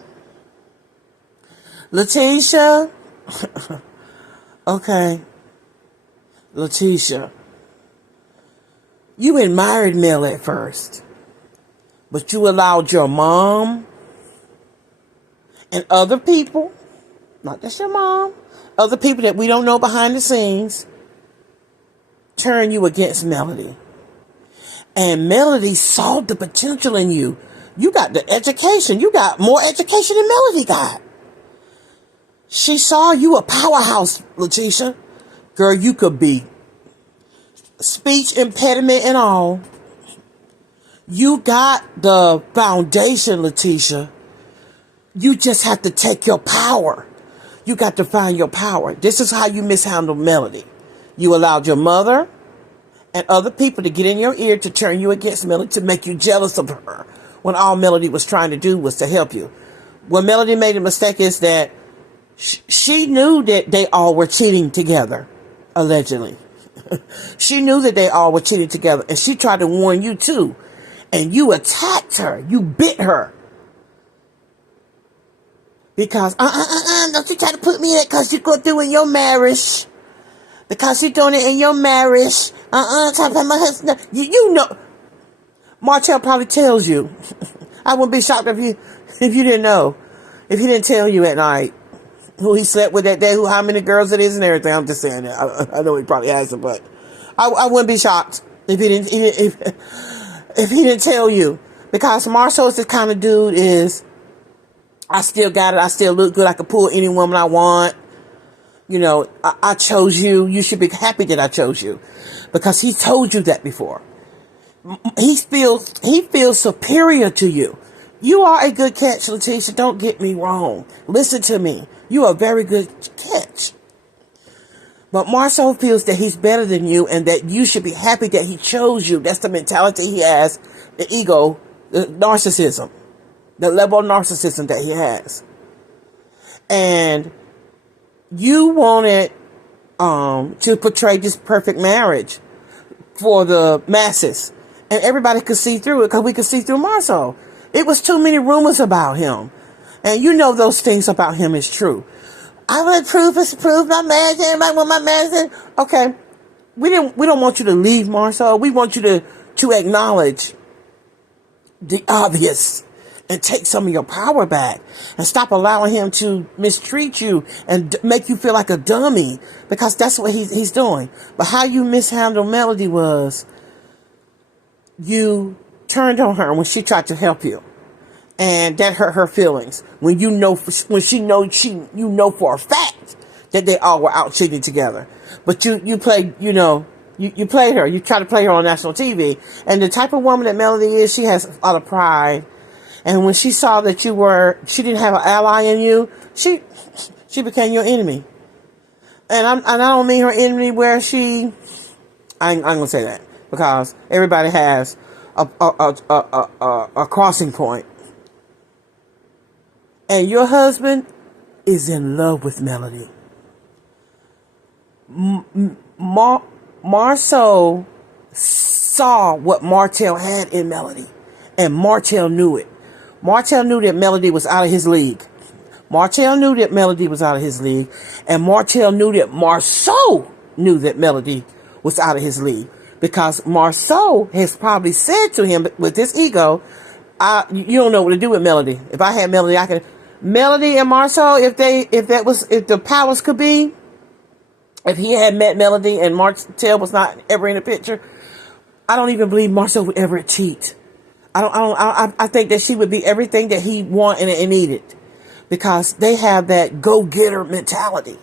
Letitia. Okay. Letitia. You admired Mel at first. But you allowed your mom and other people, not just your mom, other people that we don't know behind the scenes, turn you against Melody. And Melody saw the potential in you. You got the education. You got more education than Melody got. She saw you a powerhouse, Letitia. Girl, you could be speech impediment and all. You got the foundation, Letitia. You just have to take your power. You got to find your power. This is how you mishandled Melody. You allowed your mother and other people to get in your ear to turn you against Melody, to make you jealous of her, when all Melody was trying to do was to help you. When Melody made a mistake is that she knew that they all were cheating together, allegedly. She knew that they all were cheating together, and she tried to warn you too. And you attacked her. You bit her. Because, don't you try to put me in it because you go through in your marriage. Because you're doing it in your marriage. Talk about my husband. You know. Martell probably tells you. I wouldn't be shocked if you didn't know. If he didn't tell you at night who he slept with that day, how many girls it is and everything. I'm just saying that. I know he probably hasn't, but I wouldn't be shocked if he didn't if he didn't tell you, because Marshall is the kind of dude is, I still got it. I still look good. I can pull any woman I want. You know, I chose you. You should be happy that I chose you, because he told you that before. He feels superior to you. You are a good catch, Letitia. Don't get me wrong. Listen to me. You are a very good catch. But Marcel feels that he's better than you and that you should be happy that he chose you. That's the mentality he has, the ego, the narcissism, the level of narcissism that he has. And you wanted to portray this perfect marriage for the masses. And everybody could see through it, because we could see through Marcel. It was too many rumors about him. And you know those things about him is true. I want proof is proof. My marriage, everybody want my marriage. Okay. We don't want you to leave, Marcel. We want you to acknowledge the obvious and take some of your power back and stop allowing him to mistreat you and make you feel like a dummy, because that's what he's doing. But how you mishandled Melody was you turned on her when she tried to help you. And that hurt her feelings. When you know for a fact that they all were out cheating together. But you played, you played her. You tried to play her on national TV. And the type of woman that Melody is, she has a lot of pride. And when she saw that she didn't have an ally in you, she became your enemy. And I don't mean her enemy where I'm gonna say that, because everybody has a crossing point. And your husband is in love with Melody. Marceau saw what Martell had in Melody, and Martell knew it. Martell knew that Melody was out of his league. Martell knew that Melody was out of his league, and Martell knew that Marceau knew that Melody was out of his league, because Marceau has probably said to him with his ego, you don't know what to do with Melody. If I had Melody, I could. Melody and Marceau, if the powers could be, if he had met Melody and Martell was not ever in the picture, I don't even believe Marceau would ever cheat. I think that she would be everything that he wanted and needed, because they have that go-getter mentality.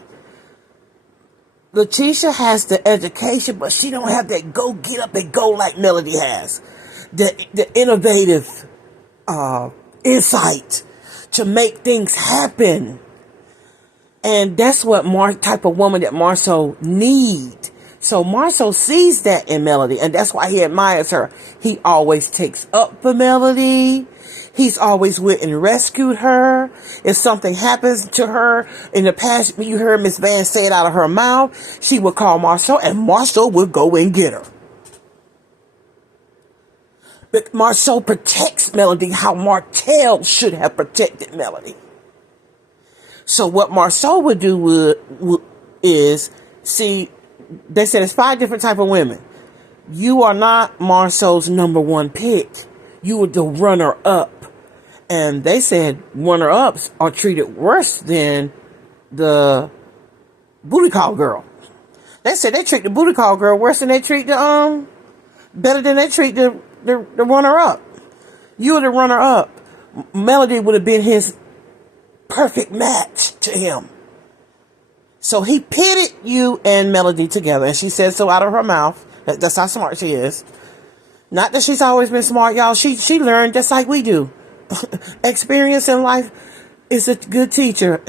Letitia has the education, but she don't have that go get up and go like Melody has. The innovative insight to make things happen. And that's what type of woman that Marceau need. So Marceau sees that in Melody, and that's why he admires her. He always takes up for Melody. He's always went and rescued her. If something happens to her in the past, you heard Miss Van say it out of her mouth, she would call Marceau, and Marceau would go and get her. But Marceau protects Melody how Martell should have protected Melody. So what Marceau would do is, see, they said there's 5 different type of women. You are not Marceau's number one pick. You were the runner-up. And they said runner-ups are treated worse than the booty call girl. They said they treat the booty call girl worse than they treat the, better than they treat the runner-up. You were the runner-up. Melody would have been his perfect match to him. So he pitted you and Melody together, and she said so out of her mouth. That's how smart she is. Not that she's always been smart, y'all. She learned just like we do. Experience in life is a good teacher.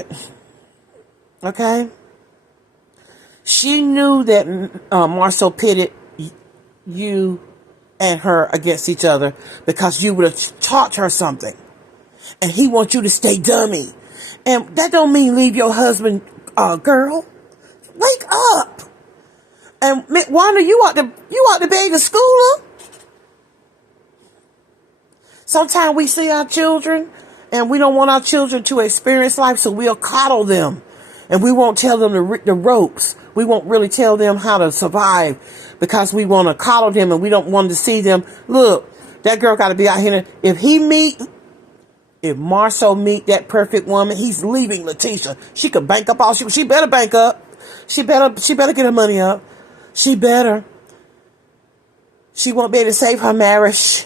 Okay? She knew that Marceau pitted you and her against each other because you would have taught her something. And he wants you to stay dummy. And that don't mean leave your husband, girl. Wake up. And Wanda, you ought to be the schooler. Sometimes we see our children and we don't want our children to experience life, so we'll coddle them. And we won't tell them the ropes. We won't really tell them how to survive because we want to coddle them and we don't want to see them. Look, that girl got to be out here. If Marceau meet that perfect woman, he's leaving Letitia. She could bank up all she better bank up. She better get her money up. She better. She won't be able to save her marriage.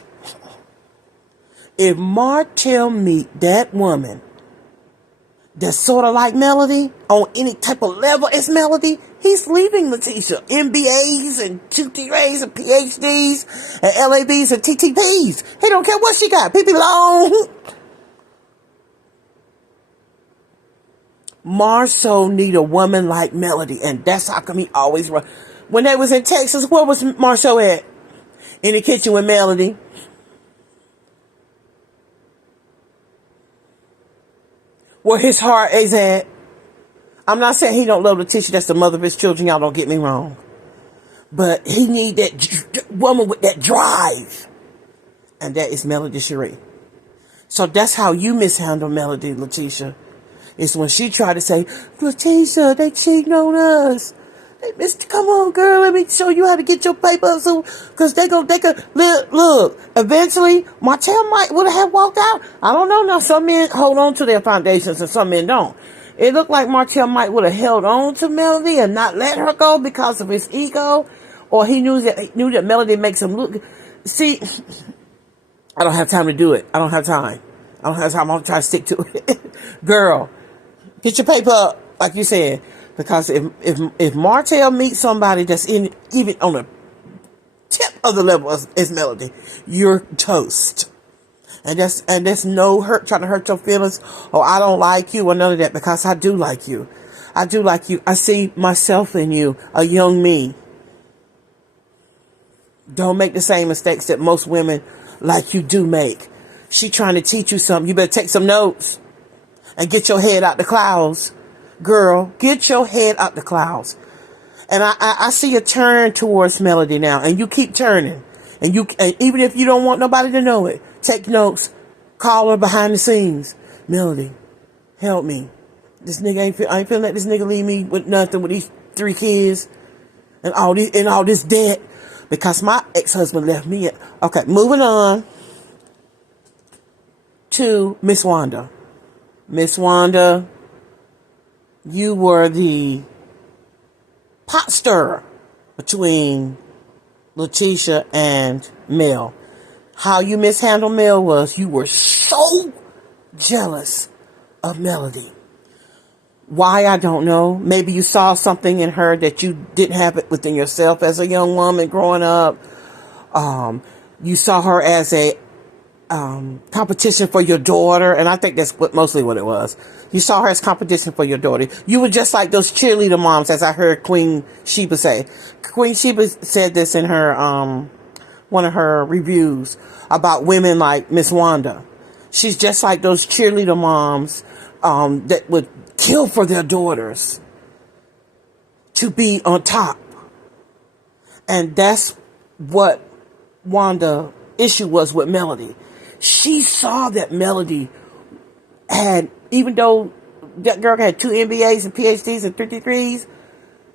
If Martell meet that woman that's sort of like Melody on any type of level as Melody, he's leaving Letitia. MBAs and 2 3s and PhDs and LABs and TTPs. He don't care what she got. PP long. Marceau need a woman like Melody, and that's how come he always run. When they was in Texas, where was Marceau at? In the kitchen with Melody. Where his heart is at. I'm not saying he don't love Letitia. That's the mother of his children. Y'all don't get me wrong. But he need that woman with that drive. And that is Melody Shari. So that's how you mishandle Melody, Letitia. It's when she tried to say, Letitia, they cheating on us. Come on, girl, let me show you how to get your paper. So, cause they could look. Eventually, Martell would have walked out. I don't know. Now, some men hold on to their foundations and some men don't. It looked like Martell would have held on to Melody and not let her go because of his ego, or he knew that Melody makes him look. See, I don't have time to do it. I don't have time. I'm gonna try to stick to it. Girl, get your paper up, like you said. Because if Martell meets somebody that's even on the tip of the level as Melody, you're toast. And that's no hurt, trying to hurt your feelings, or I don't like you, or none of that, because I do like you. I do like you. I see myself in you, a young me. Don't make the same mistakes that most women like you do make. She trying to teach you something. You better take some notes and get your head out the clouds. Girl, get your head out the clouds. And I see a turn towards Melody now, and you keep turning. And even if you don't want nobody to know it, take notes. Call her behind the scenes. Melody, help me. This nigga I ain't feeling like this nigga leave me with nothing, with these 3 kids and all this debt, because my ex-husband left me. Okay, moving on to Miss Wanda. Miss Wanda, you were the pot stirrer between Letitia and Mel. How you mishandled Mel was you were so jealous of Melody. Why, I don't know. Maybe you saw something in her that you didn't have it within yourself as a young woman growing up. You saw her as a competition for your daughter, and I think that's mostly what it was. You saw her as competition for your daughter. You were just like those cheerleader moms, as I heard Queen Sheba say. Queen Sheba said this in her one of her reviews about women like Miss Wanda. She's just like those cheerleader moms that would kill for their daughters to be on top. And that's what Wanda's issue was with Melody. She saw that Melody had, even though that girl had 2 MBAs and PhDs and 3 degrees,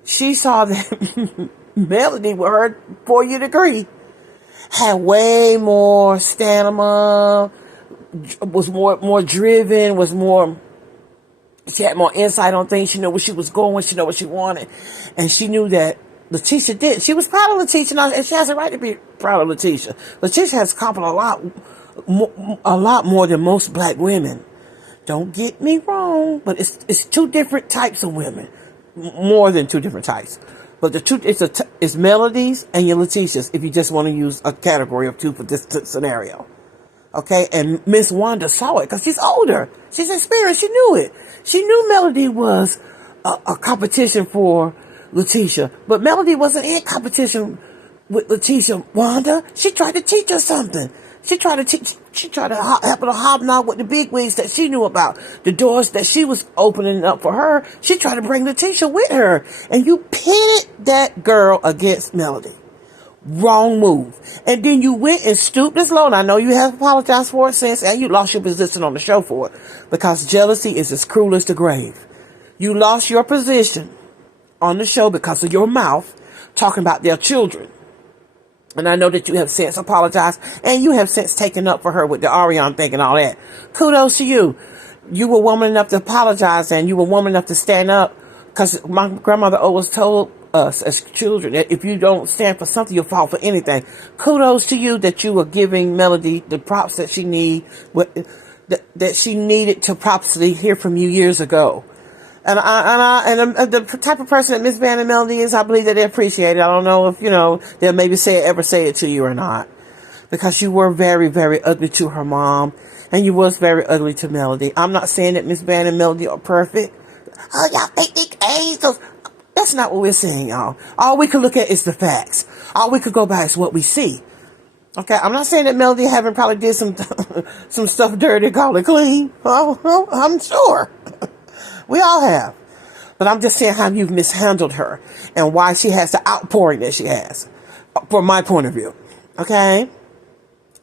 she saw that Melody, with her 4-year degree, had way more stamina, was more driven, she had more insight on things. She knew where she was going. She knew what she wanted. And she knew that Letitia did. She was proud of Letitia, and she has a right to be proud of Letitia. Letitia has accomplished a lot more than most black women. Don't get me wrong, but it's 2 different types of women, more than 2 different types. But the truth is, it's Melodies and your Letitias, if you just want to use a category of 2 for this scenario. Okay, and Miss Wanda saw it because she's older. She's experienced. She knew it. She knew Melody was a competition for Letitia, but Melody wasn't in competition with Letitia. Wanda, she tried to teach her something. She tried to help her to hobnob with the big wigs that she knew about, the doors that she was opening up for her. She tried to bring Letitia with her, and you pitted that girl against Melody. Wrong move. And then you went and stooped this low. And I know you have apologized for it since, and you lost your position on the show for it, because jealousy is as cruel as the grave. You lost your position on the show because of your mouth talking about their children. And I know that you have since apologized, and you have since taken up for her with the Ariana thing and all that. Kudos to you. You were woman enough to apologize, and you were woman enough to stand up, because my grandmother always told us as children. If you don't stand for something, you'll fall for anything. Kudos to you that you are giving Melody the props that she that she needed to properly hear from you years ago. And the type of person that Miss Van and Melody is, I believe that they appreciate it. I don't know if, they'll maybe ever say it to you or not. Because you were very, very ugly to her mom. And you was very ugly to Melody. I'm not saying that Miss Van and Melody are perfect. Oh, y'all think angels. That's not what we're saying, y'all. All we can look at is the facts. All we could go by is what we see. Okay, I'm not saying that Melody haven't probably did some some stuff dirty, call it clean. Oh, I'm sure. We all have. But I'm just saying how you've mishandled her and why she has the outpouring that she has. From my point of view. Okay?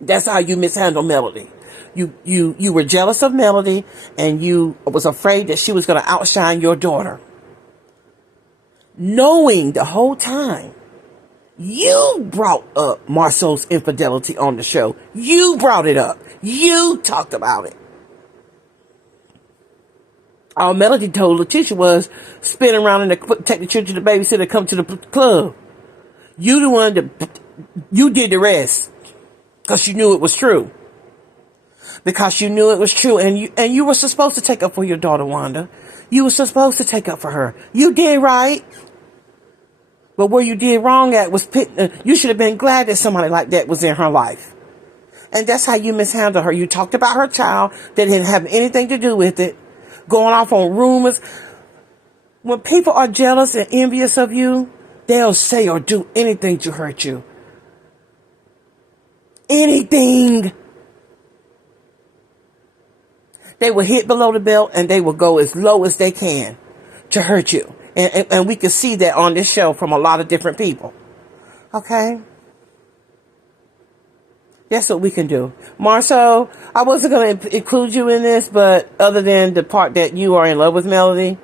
That's how you mishandle Melody. You were jealous of Melody and you was afraid that she was going to outshine your daughter. Knowing the whole time you brought up Marcel's infidelity on the show. You brought it up. You talked about it. All Melody told Letitia was spin around and take the children to the babysitter, come to the club. You the one that you did the rest because you knew it was true. Because you knew it was true, and you were supposed to take up for your daughter Wanda. You were supposed to take up for her. You did right. But where you did wrong at was you should have been glad that somebody like that was in her life. And that's how you mishandled her. You talked about her child that didn't have anything to do with it. Going off on rumors. When people are jealous and envious of you, they'll say or do anything to hurt you. Anything. They will hit below the belt and they will go as low as they can to hurt you. And we can see that on this show from a lot of different people. Okay? That's what we can do. Marceau, I wasn't going to include you in this, but other than the part that you are in love with Melody,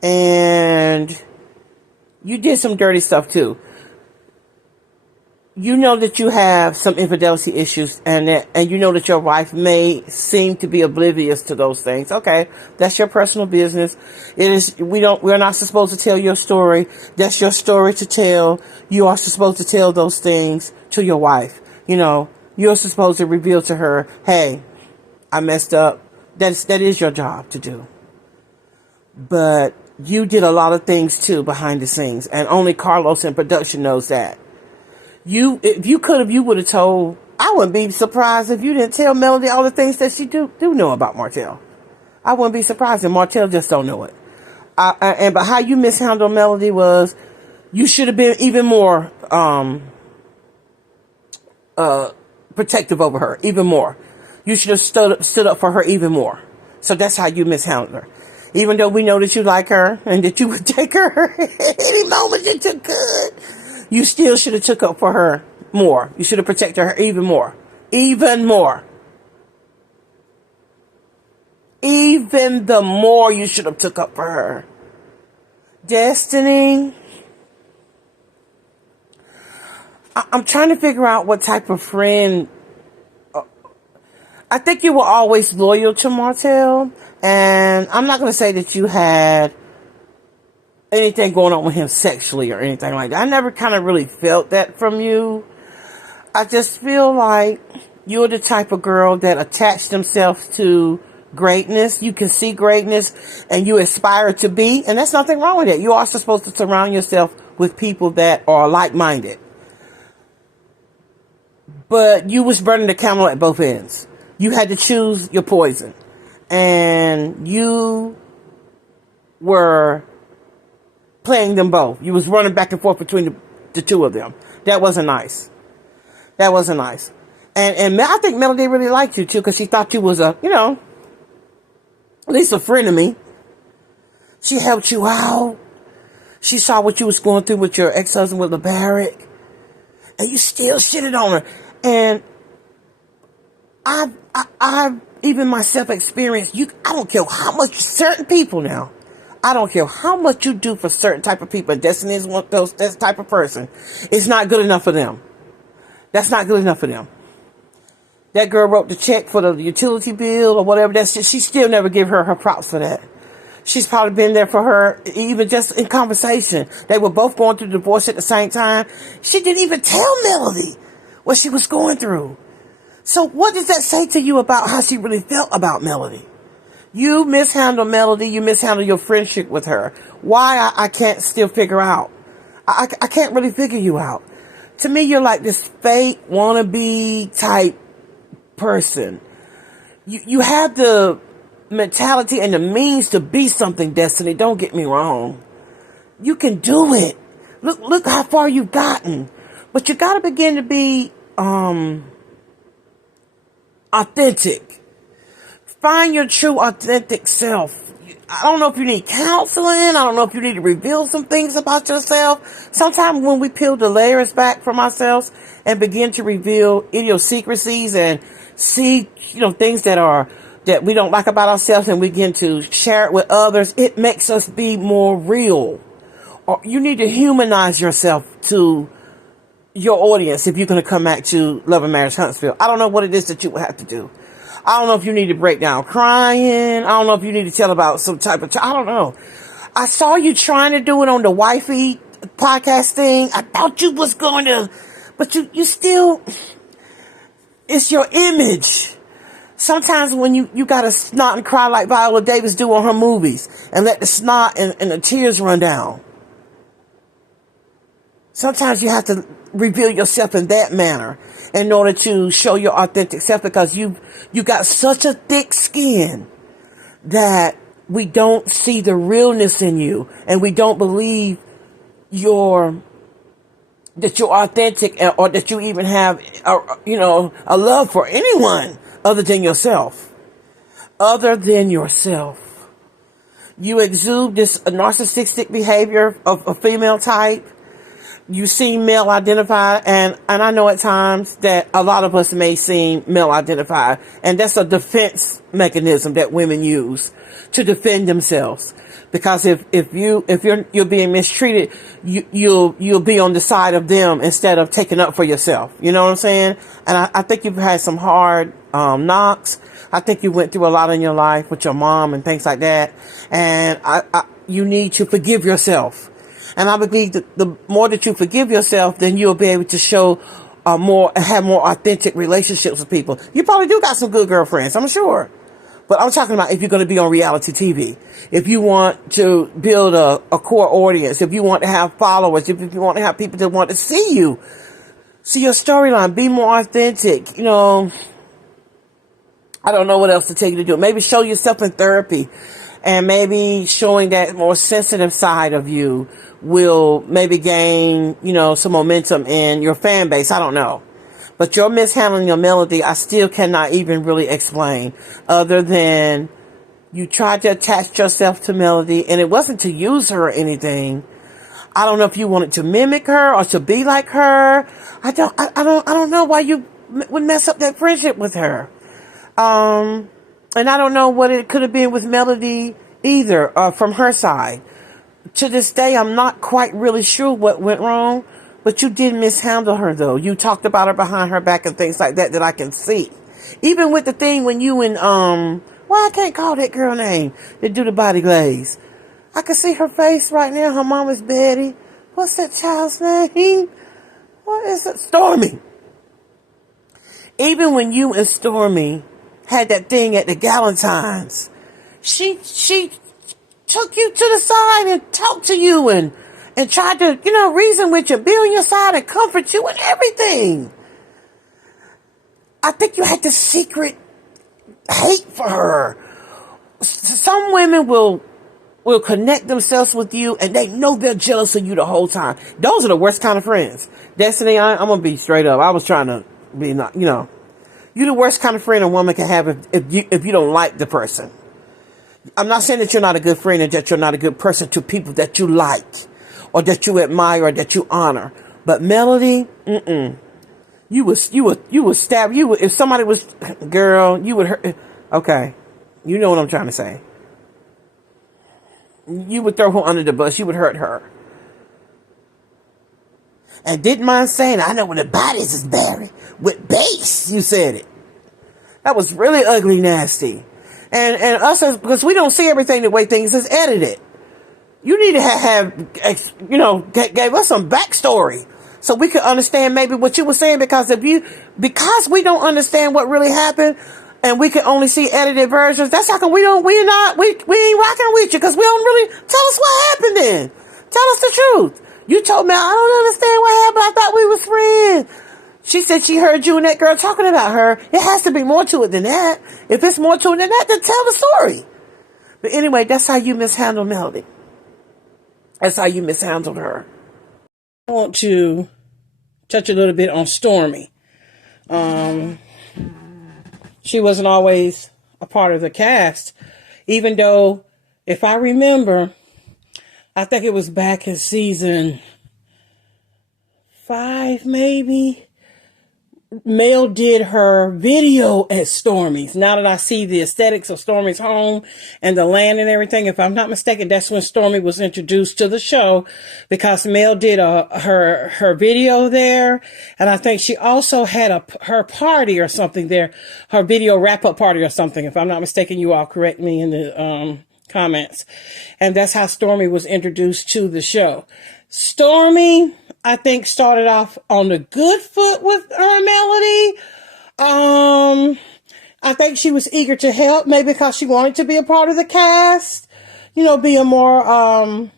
and you did some dirty stuff too. You know that you have some infidelity issues, and you know that your wife may seem to be oblivious to those things. Okay, that's your personal business. It is. We're not supposed to tell your story. That's your story to tell. You are supposed to tell those things to your wife. You're supposed to reveal to her, hey, I messed up. That is your job to do. But you did a lot of things too behind the scenes, and only Carlos in production knows that. If you could have, you would have told. I wouldn't be surprised if you didn't tell Melody all the things that she do know about Martell. I wouldn't be surprised if Martell just don't know it. But how you mishandled Melody was, you should have been even more protective over her, even more. You should have stood up for her even more. So that's how you mishandled her. Even though we know that you like her and that you would take her any moment that you could. You still should have took up for her more. You should have protected her even more. Even more. Even the more you should have took up for her. Destiny. I'm trying to figure out what type of friend. I think you were always loyal to Martell. And I'm not going to say that you had anything going on with him sexually or anything like that. I never kind of really felt that from you. I just feel like you're the type of girl that attached themselves to greatness. You can see greatness and you aspire to be, and there's nothing wrong with it. You're also supposed to surround yourself with people that are like-minded. But you was burning the candle at both ends. You had to choose your poison. And you were playing them both. You was running back and forth between the two of them. That wasn't nice. That wasn't nice. And I think Melody really liked you too, because she thought you was at least a friend of me. She helped you out. She saw what you was going through with your ex-husband with LaBarrett. And you still shitted on her. And I've even myself experienced, I don't care how much certain people now. I don't care how much you do for certain type of people. Destiny is one of those, that type of person. It's not good enough for them. That's not good enough for them. That girl wrote the check for the utility bill or whatever. She still never give her props for that. She's probably been there for her, even just in conversation. They were both going through divorce at the same time. She didn't even tell Melody what she was going through. So what does that say to you about how she really felt about Melody? You mishandle Melody. You mishandle your friendship with her. Why, I can't still figure out. I can't really figure you out. To me, you're like this fake wannabe type person. You have the mentality and the means to be something, Destiny. Don't get me wrong. You can do it. Look how far you've gotten. But you got to begin to be authentic. Find your true authentic self. I don't know if you need counseling. I don't know if you need to reveal some things about yourself. Sometimes when we peel the layers back from ourselves and begin to reveal idiosyncrasies and see, things that we don't like about ourselves, and we begin to share it with others, it makes us be more real. Or you need to humanize yourself to your audience if you're going to come back to Love and Marriage Huntsville. I don't know what it is that you would have to do. I don't know if you need to break down crying. I don't know if you need to tell about some type of... I don't know. I saw you trying to do it on the wifey podcast thing. I thought you was going to... But you still... It's your image. Sometimes when you got to snot and cry like Viola Davis do on her movies and let the snot and the tears run down. Sometimes you have to reveal yourself in that manner in order to show your authentic self, because you got such a thick skin that we don't see the realness in you, and we don't believe that you're authentic, or that you even have a love for anyone other than yourself. You exude this narcissistic behavior of a female type. You seem male identified, and I know at times that a lot of us may seem male identified, and that's a defense mechanism that women use to defend themselves. Because if you're being mistreated, you'll be on the side of them instead of taking up for yourself. You know what I'm saying? And I think you've had some hard knocks. I think you went through a lot in your life with your mom and things like that, and you need to forgive yourself. And I believe that the more that you forgive yourself, then you'll be able to show have more authentic relationships with people. You probably do got some good girlfriends, I'm sure. But I'm talking about if you're going to be on reality TV, if you want to build a core audience, if you want to have followers, if you want to have people that want to see you, see your storyline, be more authentic. I don't know what else to tell you to do. Maybe show yourself in therapy, and maybe showing that more sensitive side of you will maybe gain, some momentum in your fan base. I don't know. But your mishandling of Melody, I still cannot even really explain, other than you tried to attach yourself to Melody, and it wasn't to use her or anything. I don't know if you wanted to mimic her or to be like her. I don't know why you would mess up that friendship with her. And I don't know what it could have been with Melody either, from her side. To this day, I'm not quite really sure what went wrong, but you did mishandle her, though. You talked about her behind her back and things like that I can see. Even with the thing when you and, I can't call that girl name that do the body glaze. I can see her face right now. Her mom is Betty. What's that child's name? What is it? Stormy. Even when you and Stormy had that thing at the Galentine's, she took you to the side and talked to you and tried to, reason with you, be on your side and comfort you and everything. I think you had this secret hate for her. Some women will connect themselves with you, and they know they're jealous of you the whole time. Those are the worst kind of friends. Destiny, I'm going to be straight up. I was trying to be not, you're the worst kind of friend a woman can have if you don't like the person. I'm not saying that you're not a good friend and that you're not a good person to people that you like or that you admire or that you honor. But Melody, you would stab, if somebody was, girl, you would hurt. Okay. You know what I'm trying to say. You would throw her under the bus. You would hurt her. And didn't mind saying, I know when the bodies is buried with bass. You said it. That was really ugly, nasty. And us, because we don't see everything the way things is edited. You need to gave us some backstory so we could understand maybe what you were saying, because because we don't understand what really happened and we can only see edited versions, that's how come we ain't rocking with you, because we don't really tell us what happened then. Tell us the truth. You told me, I don't understand what happened. I thought we was friends. She said she heard you and that girl talking about her. It has to be more to it than that. If it's more to it than that, then tell the story. But anyway, that's how you mishandle Melody. That's how you mishandled her. I want to touch a little bit on Stormy. She wasn't always a part of the cast, even though, if I remember, I think it was back in season 5, maybe, Mel did her video at Stormy's. Now that I see the aesthetics of Stormy's home and the land and everything, if I'm not mistaken, that's when Stormy was introduced to the show, because Mel did her video there. And I think she also had her party or something there, her video wrap-up party or something. If I'm not mistaken, you all correct me in the comments. And that's how Stormy was introduced to the show. Stormy, I think, started off on the good foot with Melody. I think she was eager to help, maybe because she wanted to be a part of the cast, be a more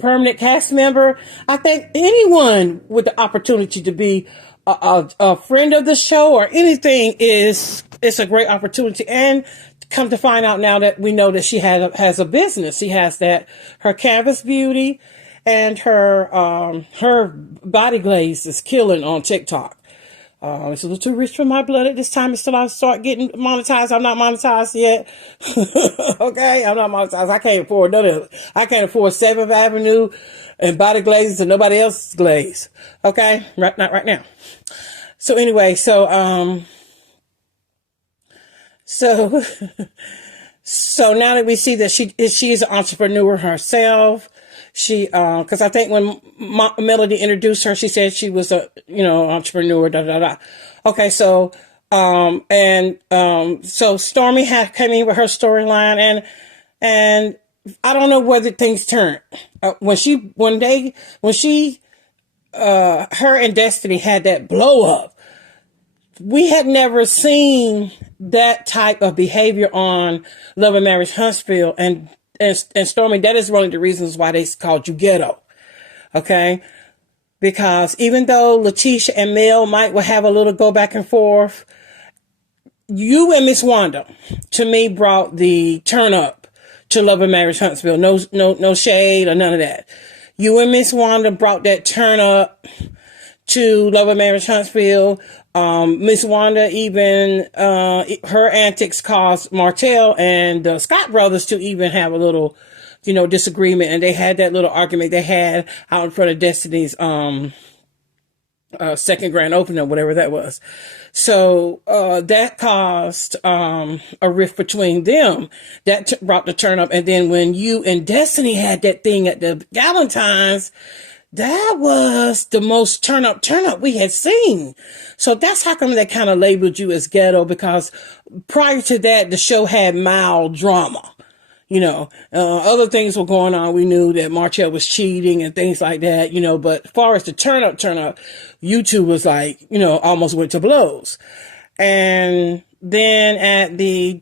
permanent cast member. I think anyone with the opportunity to be a friend of the show or anything it's a great opportunity. And come to find out now that we know that she has a business. She has her Canvas Beauty. And her body glaze is killing on TikTok. It's a little too rich for my blood at this time until I start getting monetized. I'm not monetized yet. Okay, I'm not monetized. I can't afford none of it. I can't afford 7th Avenue and body glazes and nobody else's glaze. Okay, not right now. So anyway, so now that we see that she is an entrepreneur herself. She, cause I think when Melody introduced her, she said she was a, entrepreneur, Okay. So, so Stormy came in with her storyline and I don't know whether things turned. When her and Destiny had that blow up, we had never seen that type of behavior on Love and Marriage Huntsville. And Stormy, that is one of the reasons why they called you ghetto. Okay? Because even though Letitia and Mel might have a little go back and forth, you and Miss Wanda, to me, brought the turn up to Love and Marriage Huntsville. No shade or none of that. You and Miss Wanda brought that turn up to Love and Marriage Huntsville. Miss Wanda, even her antics caused Martell and the Scott brothers to even have a little, disagreement. And they had that little argument they had out in front of Destiny's second grand opening, whatever that was. So that caused a rift between them. That brought the turn up. And then when you and Destiny had that thing at the Valentine's, that was the most turn up we had seen. So that's how come they kind of labeled you as ghetto, because prior to that, the show had mild drama. Other things were going on. We knew that Martell was cheating and things like that, but as far as the turn up, you two was like, almost went to blows. And then at the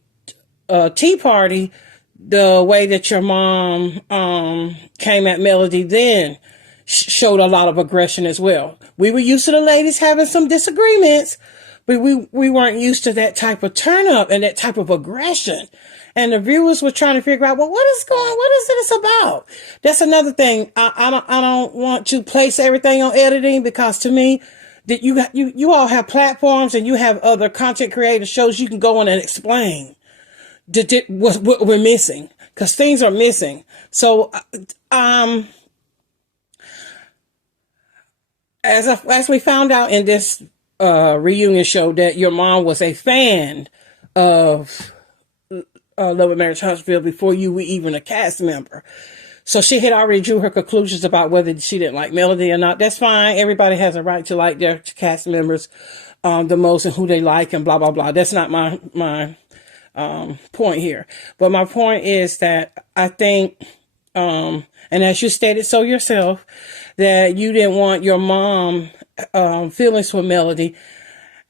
tea party, the way that your mom came at Melody then showed a lot of aggression as well. We were used to the ladies having some disagreements, but we weren't used to that type of turn up and that type of aggression. And the viewers were trying to figure out, well, what is this about? That's another thing. I don't want to place everything on editing, because to me, that you all have platforms and you have other content creator shows you can go on and explain what we're missing, because things are missing. So, as we found out in this reunion show, that your mom was a fan of Love and Marriage Huntsville before you were even a cast member. So she had already drew her conclusions about whether she didn't like Melody or not. That's fine. Everybody has a right to like their cast members the most and who they like and blah, blah, blah. That's not my point here. But my point is that I think, and as you stated so yourself, that you didn't want your mom feelings for Melody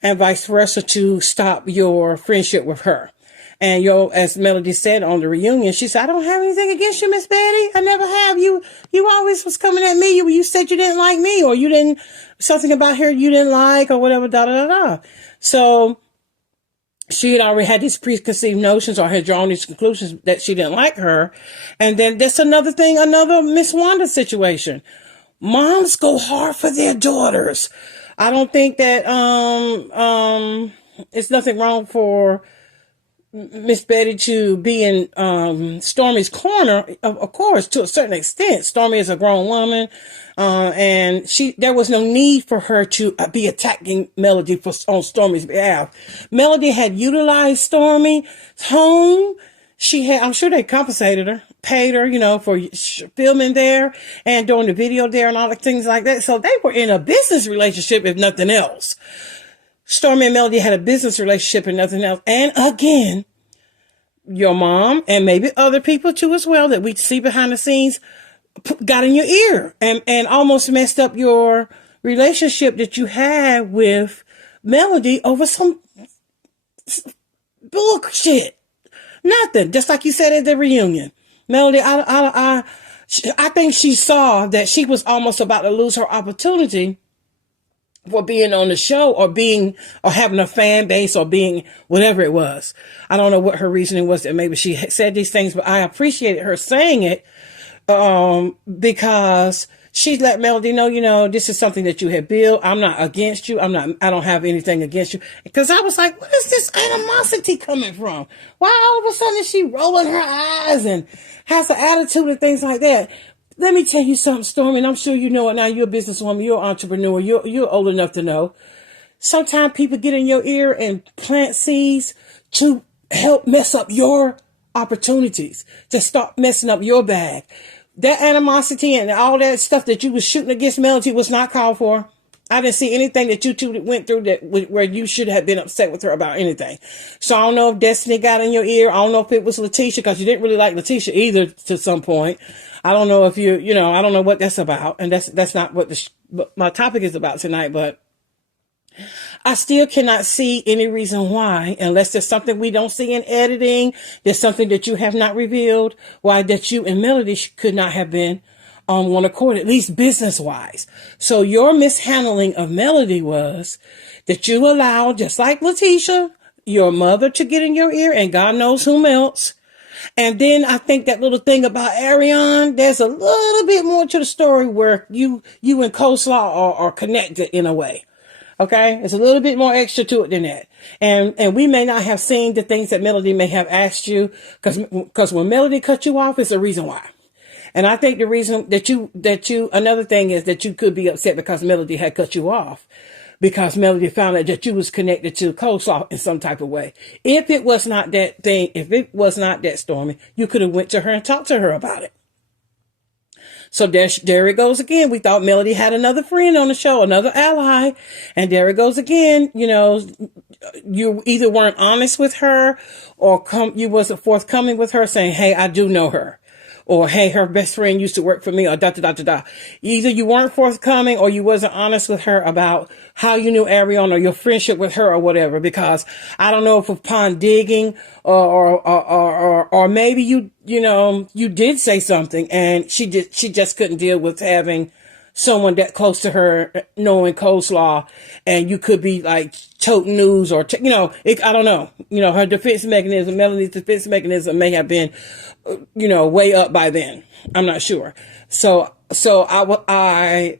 and vice versa to stop your friendship with her. And as Melody said on the reunion, she said, I don't have anything against you, Miss Betty. I never have. You always was coming at me. You said you didn't like me, or you didn't, something about her you didn't like, or whatever, da, da, da, da. So she had already had these preconceived notions, or had drawn these conclusions that she didn't like her. And then that's another thing, another Miss Wanda situation. Moms go hard for their daughters. I don't think that, it's nothing wrong for Miss Betty to be in Stormy's corner, of course, to a certain extent. Stormy is a grown woman, and there was no need for her to be attacking Melody on Stormy's behalf. Melody had utilized Stormy's home. I'm sure they compensated her, paid her, for filming there and doing the video there and all the things like that. So they were in a business relationship, if nothing else. Stormy and Melody had a business relationship and nothing else. And again, your mom and maybe other people too as well that we see behind the scenes got in your ear and almost messed up your relationship that you had with Melody over some bullshit. Nothing. Just like you said at the reunion. Melody, I think she saw that she was almost about to lose her opportunity for being on the show or having a fan base or being whatever it was. I don't know what her reasoning was that maybe she said these things, but I appreciated her saying it, because she let Melody know, this is something that you had built. I'm not against you. I don't have anything against you. Because I was like, where is this animosity coming from? Why all of a sudden is she rolling her eyes and has an attitude and things like that? Let me tell you something, Stormy, and I'm sure you know it now. You're a businesswoman. You're an entrepreneur. You're old enough to know. Sometimes people get in your ear and plant seeds to help mess up your opportunities, to start messing up your bag. That animosity and all that stuff that you was shooting against Melody was not called for. I didn't see anything that you two went through where you should have been upset with her about anything. So I don't know if Destiny got in your ear. I don't know if it was Letitia, because you didn't really like Letitia either to some point. I don't know if I don't know what that's about. And that's not what my topic is about tonight, but I still cannot see any reason why, unless there's something we don't see in editing, there's something that you have not revealed, why that you and Melody could not have been on one accord, at least business wise. So your mishandling of Melody was that you allowed, just like Letitia, your mother to get in your ear and God knows whom else. And then I think that little thing about Ariane, there's a little bit more to the story where you and Coleslaw are connected in a way. Okay. It's a little bit more extra to it than that. And we may not have seen the things that Melody may have asked you, because when Melody cut you off, it's a reason why. And I think the reason another thing is that you could be upset because Melody had cut you off, because Melody found out that you was connected to Coleslaw in some type of way. If it was not that thing, if it was not that, Stormy, you could have went to her and talked to her about it. So there it goes again. We thought Melody had another friend on the show, another ally. And there it goes again. You either weren't honest with her, or you wasn't forthcoming with her saying, hey, I do know her. Or, hey, her best friend used to work for me, or da, da, da, da, da. Either you weren't forthcoming or you wasn't honest with her about how you knew Ariane or your friendship with her or whatever, because I don't know if upon digging or maybe you did say something and she just couldn't deal with having someone that close to her knowing Coleslaw, and you could be like toting news or, I don't know, her defense mechanism, Melody's defense mechanism may have been, way up by then. I'm not sure. So I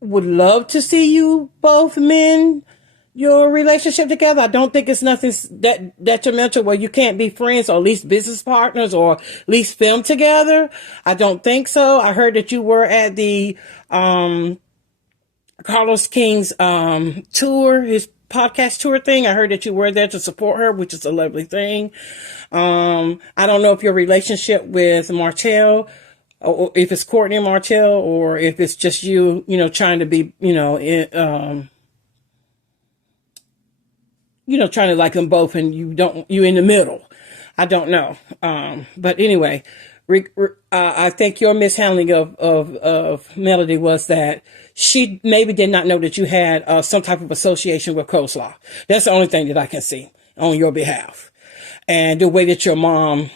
would love to see you both mend your relationship together. I don't think it's nothing that detrimental where you can't be friends or at least business partners or at least film together. I don't think so. I heard that you were at the Carlos King's tour, his podcast tour thing. I heard that you were there to support her, which is a lovely thing. I don't know if your relationship with Martell, or if it's Courtney and Martell, or if it's just you, trying to be, trying to like them both and you in the middle. I don't know. But anyway, I think your mishandling of Melody was that she maybe did not know that you had some type of association with coleslaw. That's the only thing that I can see on your behalf. And the way that your mom,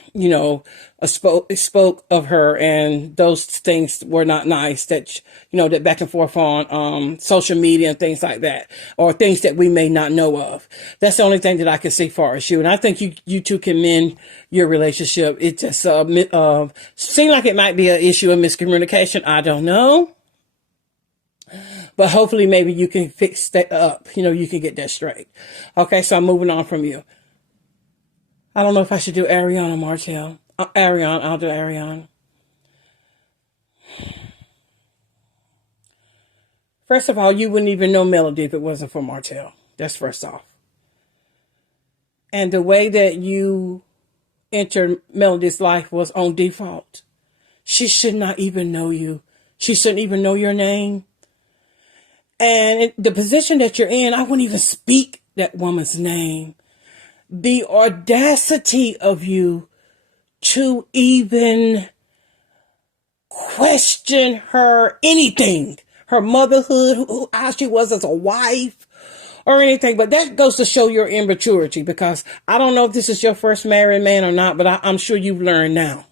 spoke of her, and those things were not nice, that, that back and forth on social media and things like that, or things that we may not know of. That's the only thing that I can see far as you. And I think you two can mend your relationship. It just seemed like it might be an issue of miscommunication. I don't know. But hopefully maybe you can fix that up. You can get that straight. Okay, so I'm moving on from you. I don't know if I should do Ariane or Martell. Ariane, I'll do Ariane. First of all, you wouldn't even know Melody if it wasn't for Martell. That's first off. And the way that you entered Melody's life was on default. She should not even know you. She shouldn't even know your name. And the position that you're in, I wouldn't even speak that woman's name. The audacity of you to even question her anything, her motherhood, how she was as a wife or anything. But that goes to show your immaturity, because I don't know if this is your first married man or not, but I'm sure you've learned now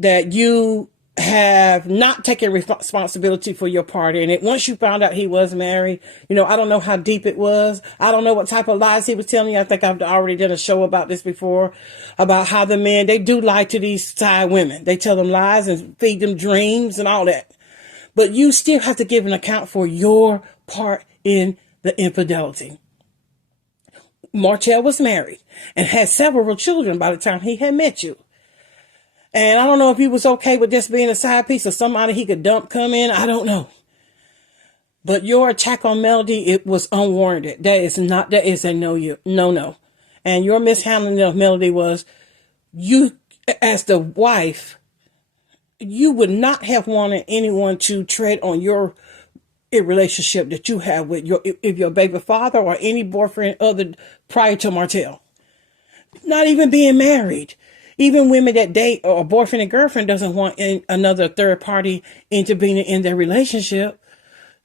that you have not taken responsibility for your part in it. Once you found out he was married, I don't know how deep it was. I don't know what type of lies he was telling you. I think I've already done a show about this before, about how the men, they do lie to these side women. They tell them lies and feed them dreams and all that. But you still have to give an account for your part in the infidelity. Martell was married and had several children by the time he had met you. And I don't know if he was okay with just being a side piece or somebody he could come in. I don't know. But your attack on Melody, it was unwarranted. That is a no. And your mishandling of Melody was, you, as the wife, you would not have wanted anyone to tread on your relationship that you have with your baby father or any boyfriend other prior to Martell. Not even being married. Even women that date or a boyfriend and girlfriend doesn't want another third party intervening in their relationship.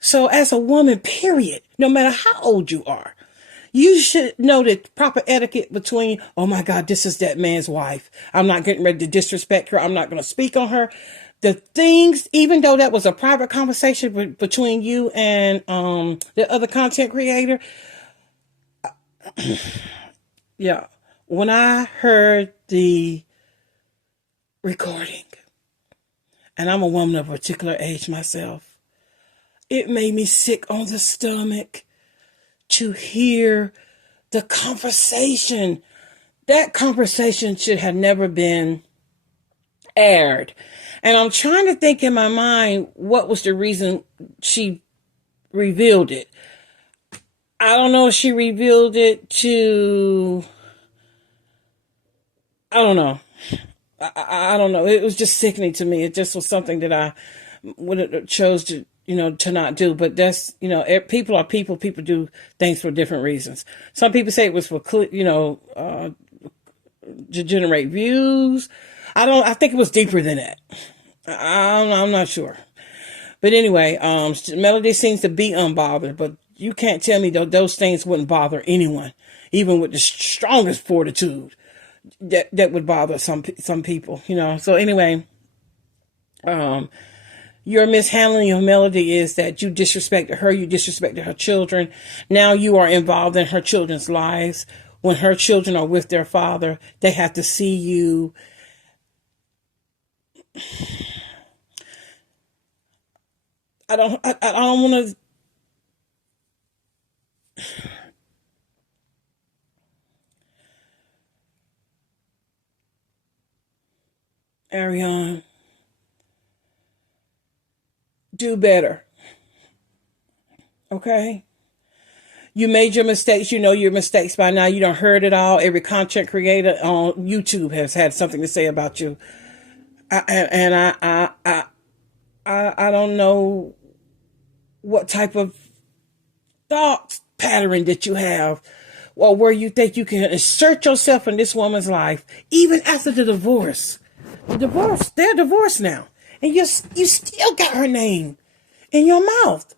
So as a woman, period, no matter how old you are, you should know the proper etiquette between, oh my God, this is that man's wife. I'm not getting ready to disrespect her. I'm not going to speak on her. The things, even though that was a private conversation between you and the other content creator. Yeah. When I heard the recording, and I'm a woman of a particular age myself, it made me sick on the stomach to hear the conversation. That conversation should have never been aired. And I'm trying to think in my mind, what was the reason she revealed it? I don't know if she revealed it to... I don't know. I don't know. It was just sickening to me. It just was something that I would have chose to, to not do. But that's, people are people. People do things for different reasons. Some people say it was for, to generate views. I think it was deeper than that. I'm not sure. But anyway, Melody seems to be unbothered, but you can't tell me those things wouldn't bother anyone, even with the strongest fortitude. That would bother some people, So anyway, your mishandling of Melody is that you disrespected her, you disrespected her children. Now you are involved in her children's lives. When her children are with their father, they have to see you. I don't want to. Ariane, do better. Okay? You made your mistakes. You know your mistakes by now. You done heard it all. Every content creator on YouTube has had something to say about you. I don't know what type of thought pattern that you have or where you think you can insert yourself in this woman's life, even after the divorce. They're divorced now. And you still got her name in your mouth.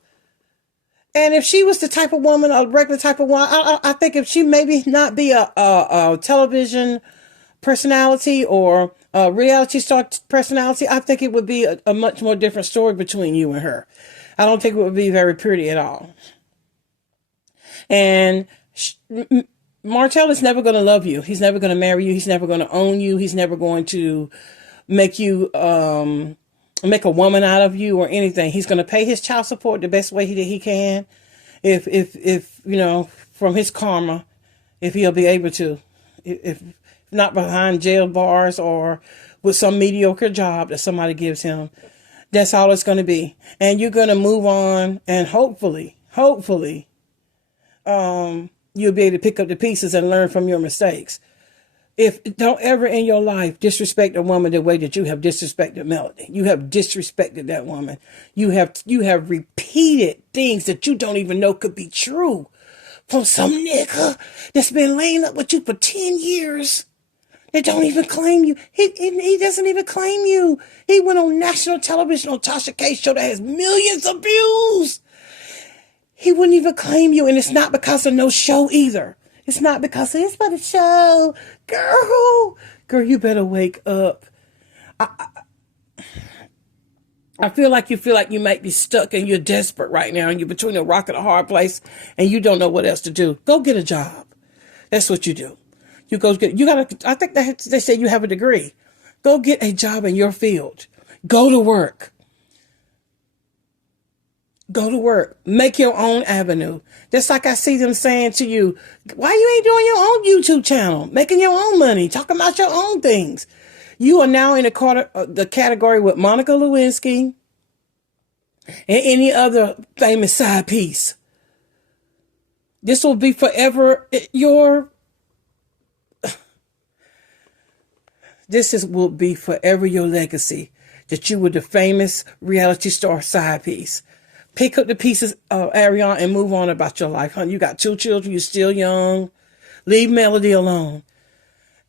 And if she was the type of woman, a regular type of woman, I think if she maybe not be a television personality or a reality star personality, I think it would be a much more different story between you and her. I don't think it would be very pretty at all. And Martell is never going to love you. He's never going to marry you. He's never going to own you. He's never going to make you, make a woman out of you or anything. He's going to pay his child support the best way he can. If, you know, from his karma, if he'll be able to, if not behind jail bars or with some mediocre job that somebody gives him, that's all it's going to be. And you're going to move on, and hopefully, you'll be able to pick up the pieces and learn from your mistakes. Don't ever in your life disrespect a woman the way that you have disrespected Melody. You have disrespected that woman. You have repeated things that you don't even know could be true from some nigga that's been laying up with you for 10 years. They don't even claim you. He doesn't even claim you. He went on national television on Tasha K's show that has millions of views. He wouldn't even claim you, and it's not because of no show either. It's not because it's for the show. Girl, you better wake up. I feel like you might be stuck and you're desperate right now and you're between a rock and a hard place and you don't know what else to do. Go get a job. That's what you do. I think they say you have a degree. Go get a job in your field. Go to work. Go to work. Make your own avenue. Just like I see them saying to you, why you ain't doing your own YouTube channel? Making your own money. Talking about your own things. You are now in the category with Monica Lewinsky and any other famous side piece. This will be forever will be forever your legacy, that you were the famous reality star side piece. Pick up the pieces, Ariana, and move on about your life, honey. You got 2 children. You're still young. Leave Melody alone.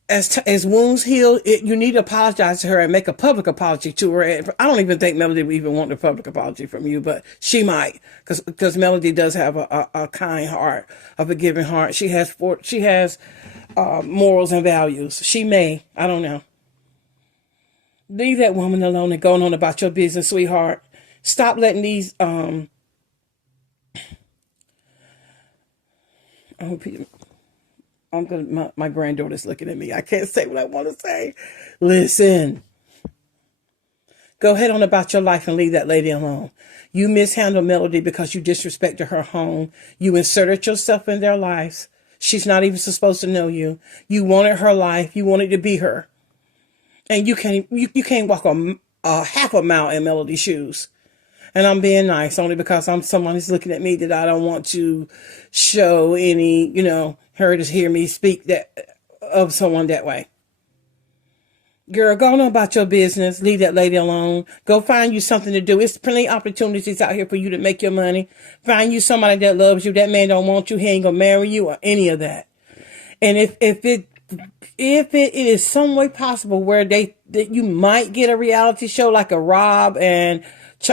As wounds heal, you need to apologize to her and make a public apology to her. And I don't even think Melody would even want a public apology from you, but she might, because Melody does have a kind heart, a forgiving heart. She has morals and values. She may. I don't know. Leave that woman alone and go on about your business, sweetheart. Stop letting these, my granddaughter's looking at me. I can't say what I want to say. Listen, go ahead on about your life and leave that lady alone. You mishandled Melody because you disrespected her home. You inserted yourself in their lives. She's not even supposed to know you. You wanted her life. You wanted to be her. And you can't walk a half a mile in Melody's shoes. And I'm being nice only because I'm someone who's looking at me that I don't want to show any, her to hear me speak of someone that way. Girl, go on about your business. Leave that lady alone. Go find you something to do. It's plenty of opportunities out here for you to make your money. Find you somebody that loves you. That man don't want you. He ain't gonna marry you or any of that. And if it is some way possible where that you might get a reality show like a Rob and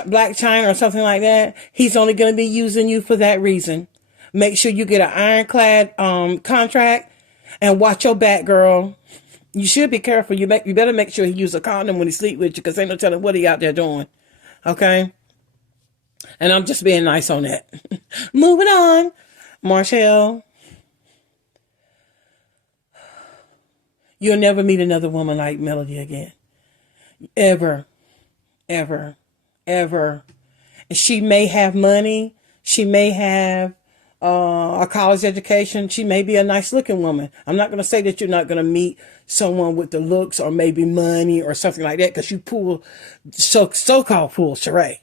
Black China or something like that, he's only going to be using you for that reason. Make sure you get an ironclad contract and watch your back, girl. You should be careful. You better make sure he use a condom when he sleep with you, because ain't no telling what he out there doing. Okay? And I'm just being nice on that. Moving on. Martell. You'll never meet another woman like Melody again. Ever. Ever. Ever. And she may have money. She may have a college education. She may be a nice looking woman. I'm not going to say that you're not going to meet someone with the looks or maybe money or something like that, because you pull so-called fool Shari.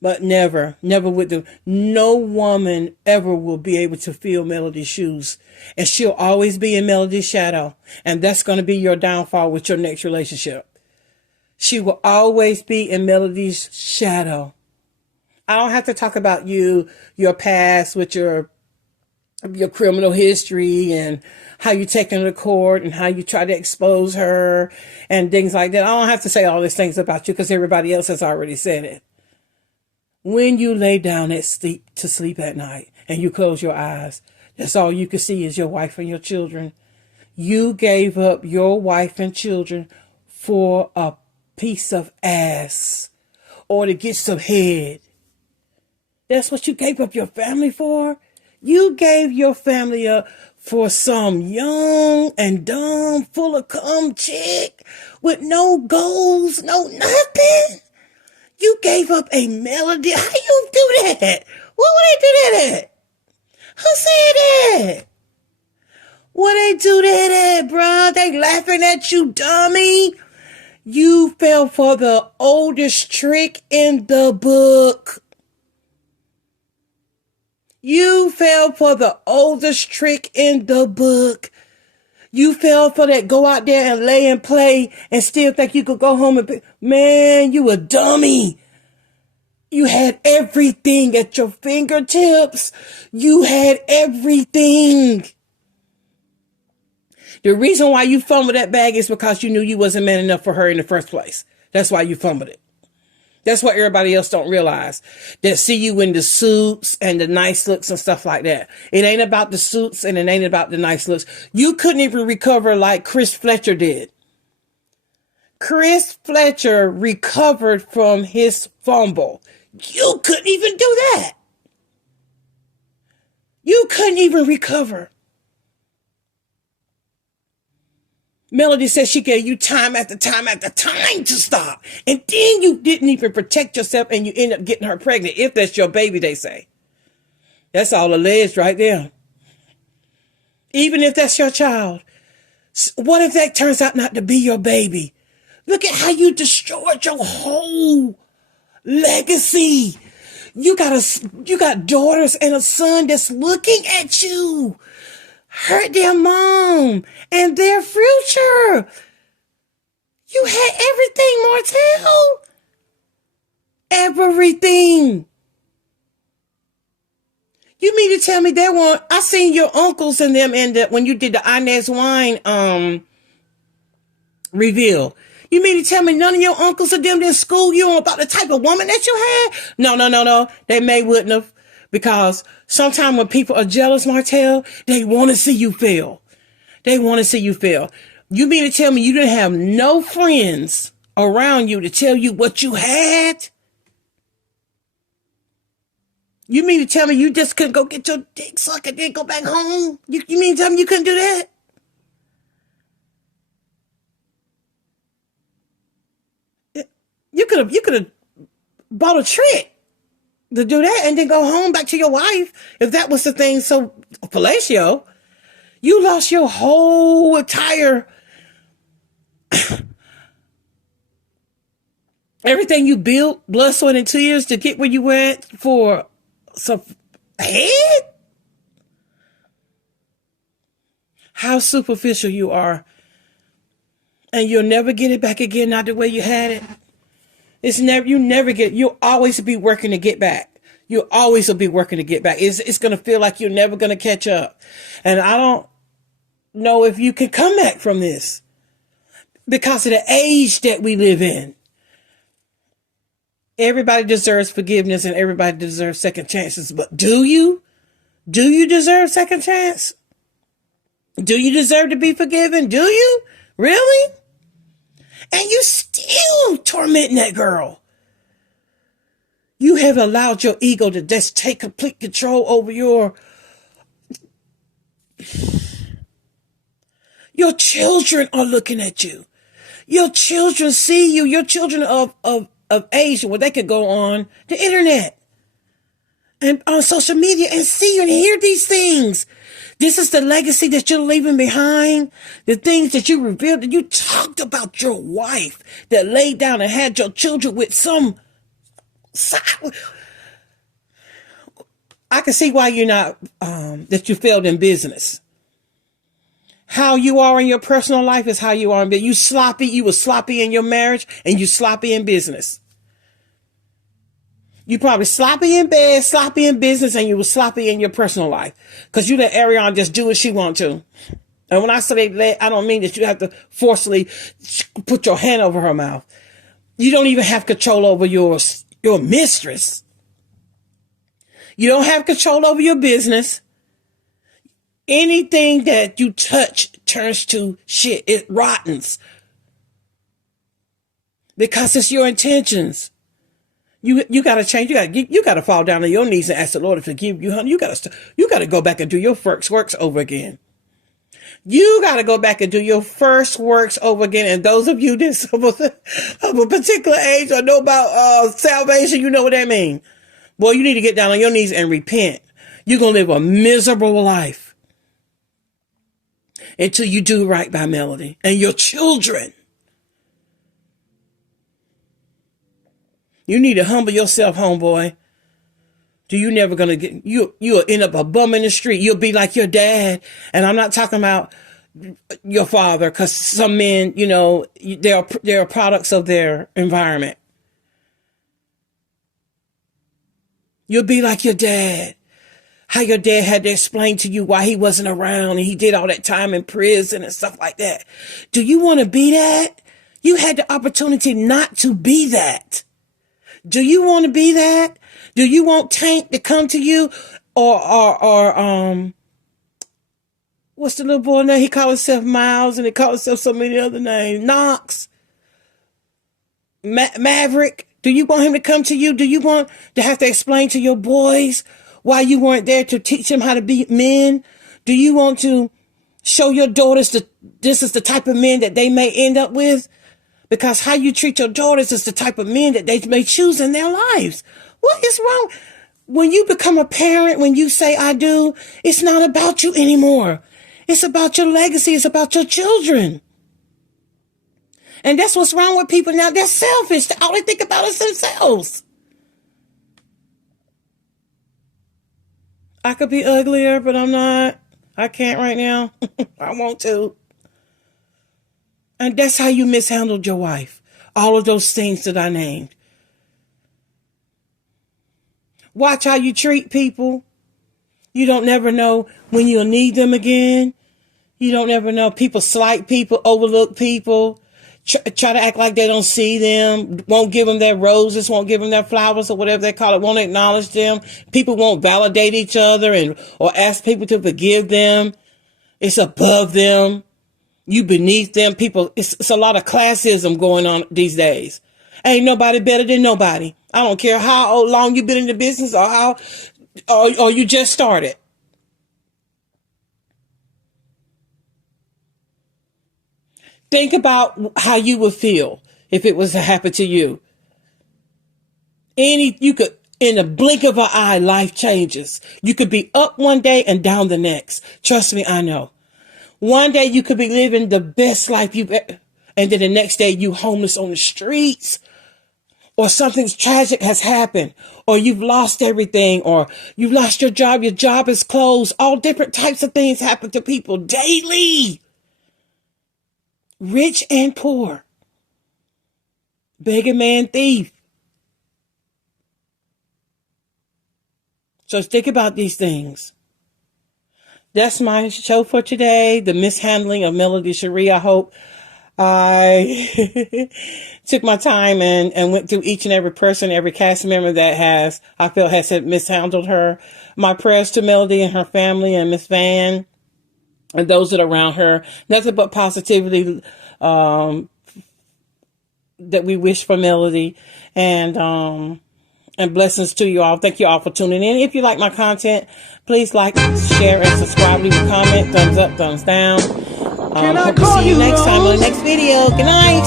But never with no woman ever will be able to fill Melody's shoes. And she'll always be in Melody's shadow. And that's going to be your downfall with your next relationship. She will always be in Melody's shadow. I don't have to talk about your past with your your criminal history and how you take her to court and how you try to expose her and things like that. I don't have to say all these things about you because everybody else has already said it. When you lay down to sleep at night and you close your eyes, that's all you can see is your wife and your children. You gave up your wife and children for a piece of ass or to get some head. That's what you gave up your family for? You gave your family up for some young and dumb, full of cum chick with no goals, no nothing. You gave up a melody. How you do that? What would they do that at? Who said that? What they do that at, bruh? They laughing at you, dummy. You fell for the oldest trick in the book. You fell for the oldest trick in the book. You fell for that go out there and lay and play and still think you could go home and be, man, you a dummy. You had everything at your fingertips. You had everything. The reason why you fumbled that bag is because you knew you wasn't man enough for her in the first place. That's why you fumbled it. That's what everybody else don't realize. That see you in the suits and the nice looks and stuff like that. It ain't about the suits and it ain't about the nice looks. You couldn't even recover like Chris Fletcher did. Chris Fletcher recovered from his fumble. You couldn't even do that. You couldn't even recover. Melody says she gave you time after time after time to stop. And then you didn't even protect yourself and you end up getting her pregnant. If that's your baby, they say. That's all alleged right there. Even if that's your child. What if that turns out not to be your baby? Look at how you destroyed your whole legacy. You got daughters and a son that's looking at you. Hurt their mom and their future. You had everything, Martell. Everything. You mean to tell me they weren't? I seen your uncles and them in when you did the Inez Wine reveal. You mean to tell me none of your uncles or them didn't school you about the type of woman that you had? No. They may wouldn't have. Because sometimes when people are jealous, Martell, they want to see you fail. They want to see you fail. You mean to tell me you didn't have no friends around you to tell you what you had? You mean to tell me you just couldn't go get your dick sucked and then go back home? You mean to tell me you couldn't do that? You could have bought a trick to do that and then go home back to your wife if that was the thing. So, Palacio, you lost your whole entire everything you built, blood, sweat, and tears to get where you went for some head? How superficial you are. And you'll never get it back again, not the way you had it. You'll always be working to get back. You always will be working to get back. It's going to feel like you're never going to catch up. And I don't know if you can come back from this because of the age that we live in. Everybody deserves forgiveness and everybody deserves second chances. But do you? Do you deserve second chance? Do you deserve to be forgiven? Do you? Really? And you still tormenting that girl. You have allowed your ego to just take complete control over your children are looking at you. Your children see you. Your children of age where they could go on the internet and on social media and see and hear these things. This is the legacy that you're leaving behind. The things that you revealed. That you talked about your wife that laid down and had your children with some. I can see why you're not, that you failed in business. How you are in your personal life is how you are in business. You were sloppy in your marriage and you sloppy in business. You probably sloppy in bed, sloppy in business, and you were sloppy in your personal life. Because you let Ariana just do what she want to. And when I say let, I don't mean that you have to forcefully put your hand over her mouth. You don't even have control over your mistress. You don't have control over your business. Anything that you touch turns to shit. It rottens. Because it's your intentions. You got to change. You got to fall down on your knees and ask the Lord to forgive you, honey. You got to go back and do your first works over again. You got to go back and do your first works over again. And those of you that's of a particular age or know about salvation, you know what that means. Boy, you need to get down on your knees and repent. You're going to live a miserable life until you do right by Melody and your children. You need to humble yourself, homeboy. You never gonna get, you'll end up a bum in the street. You'll be like your dad. And I'm not talking about your father, because some men, you know, they're products of their environment. You'll be like your dad. How your dad had to explain to you why he wasn't around and he did all that time in prison and stuff like that. Do you want to be that? You had the opportunity not to be that. Do you want to be that? Do you want Tank to come to you? Or what's the little boy name? He called himself Miles and he called himself so many other names. Knox. Maverick. Do you want him to come to you? Do you want to have to explain to your boys why you weren't there to teach them how to be men? Do you want to show your daughters that this is the type of men that they may end up with? Because how you treat your daughters is the type of men that they may choose in their lives. What is wrong? When you become a parent, when you say I do, it's not about you anymore. It's about your legacy. It's about your children. And that's what's wrong with people now. They're selfish. All they think about is themselves. I could be uglier, but I'm not. I can't right now. I want to. And that's how you mishandled your wife. All of those things that I named. Watch how you treat people. You don't never know when you'll need them again. You don't ever know. People slight people, overlook people, try to act like they don't see them, won't give them their roses, won't give them their flowers or whatever they call it, won't acknowledge them. People won't validate each other or ask people to forgive them. It's above them. You beneath them. People, it's a lot of classism going on these days. Ain't nobody better than nobody. I don't care how long you've been in the business or you just started. Think about how you would feel if it was to happen to you. You could, in a blink of an eye, life changes. You could be up one day and down the next. Trust me, I know. One day you could be living the best life you've ever, and then the next day you homeless on the streets, or something tragic has happened, or you've lost everything, or you've lost your job is closed. All different types of things happen to people daily. Rich and poor. Beggar man, thief. So think about these things. That's my show for today. The mishandling of Melody Shari. I hope I took my time and went through each and every person, every cast member that I feel has mishandled her. My prayers to Melody and her family and Miss Van and those that are around her. Nothing but positivity that we wish for Melody. And blessings to you all. Thank you all for tuning in. If you like my content, please like, share, and subscribe. Leave a comment. Thumbs up, thumbs down. Hope to see you next time on the next video. Good night.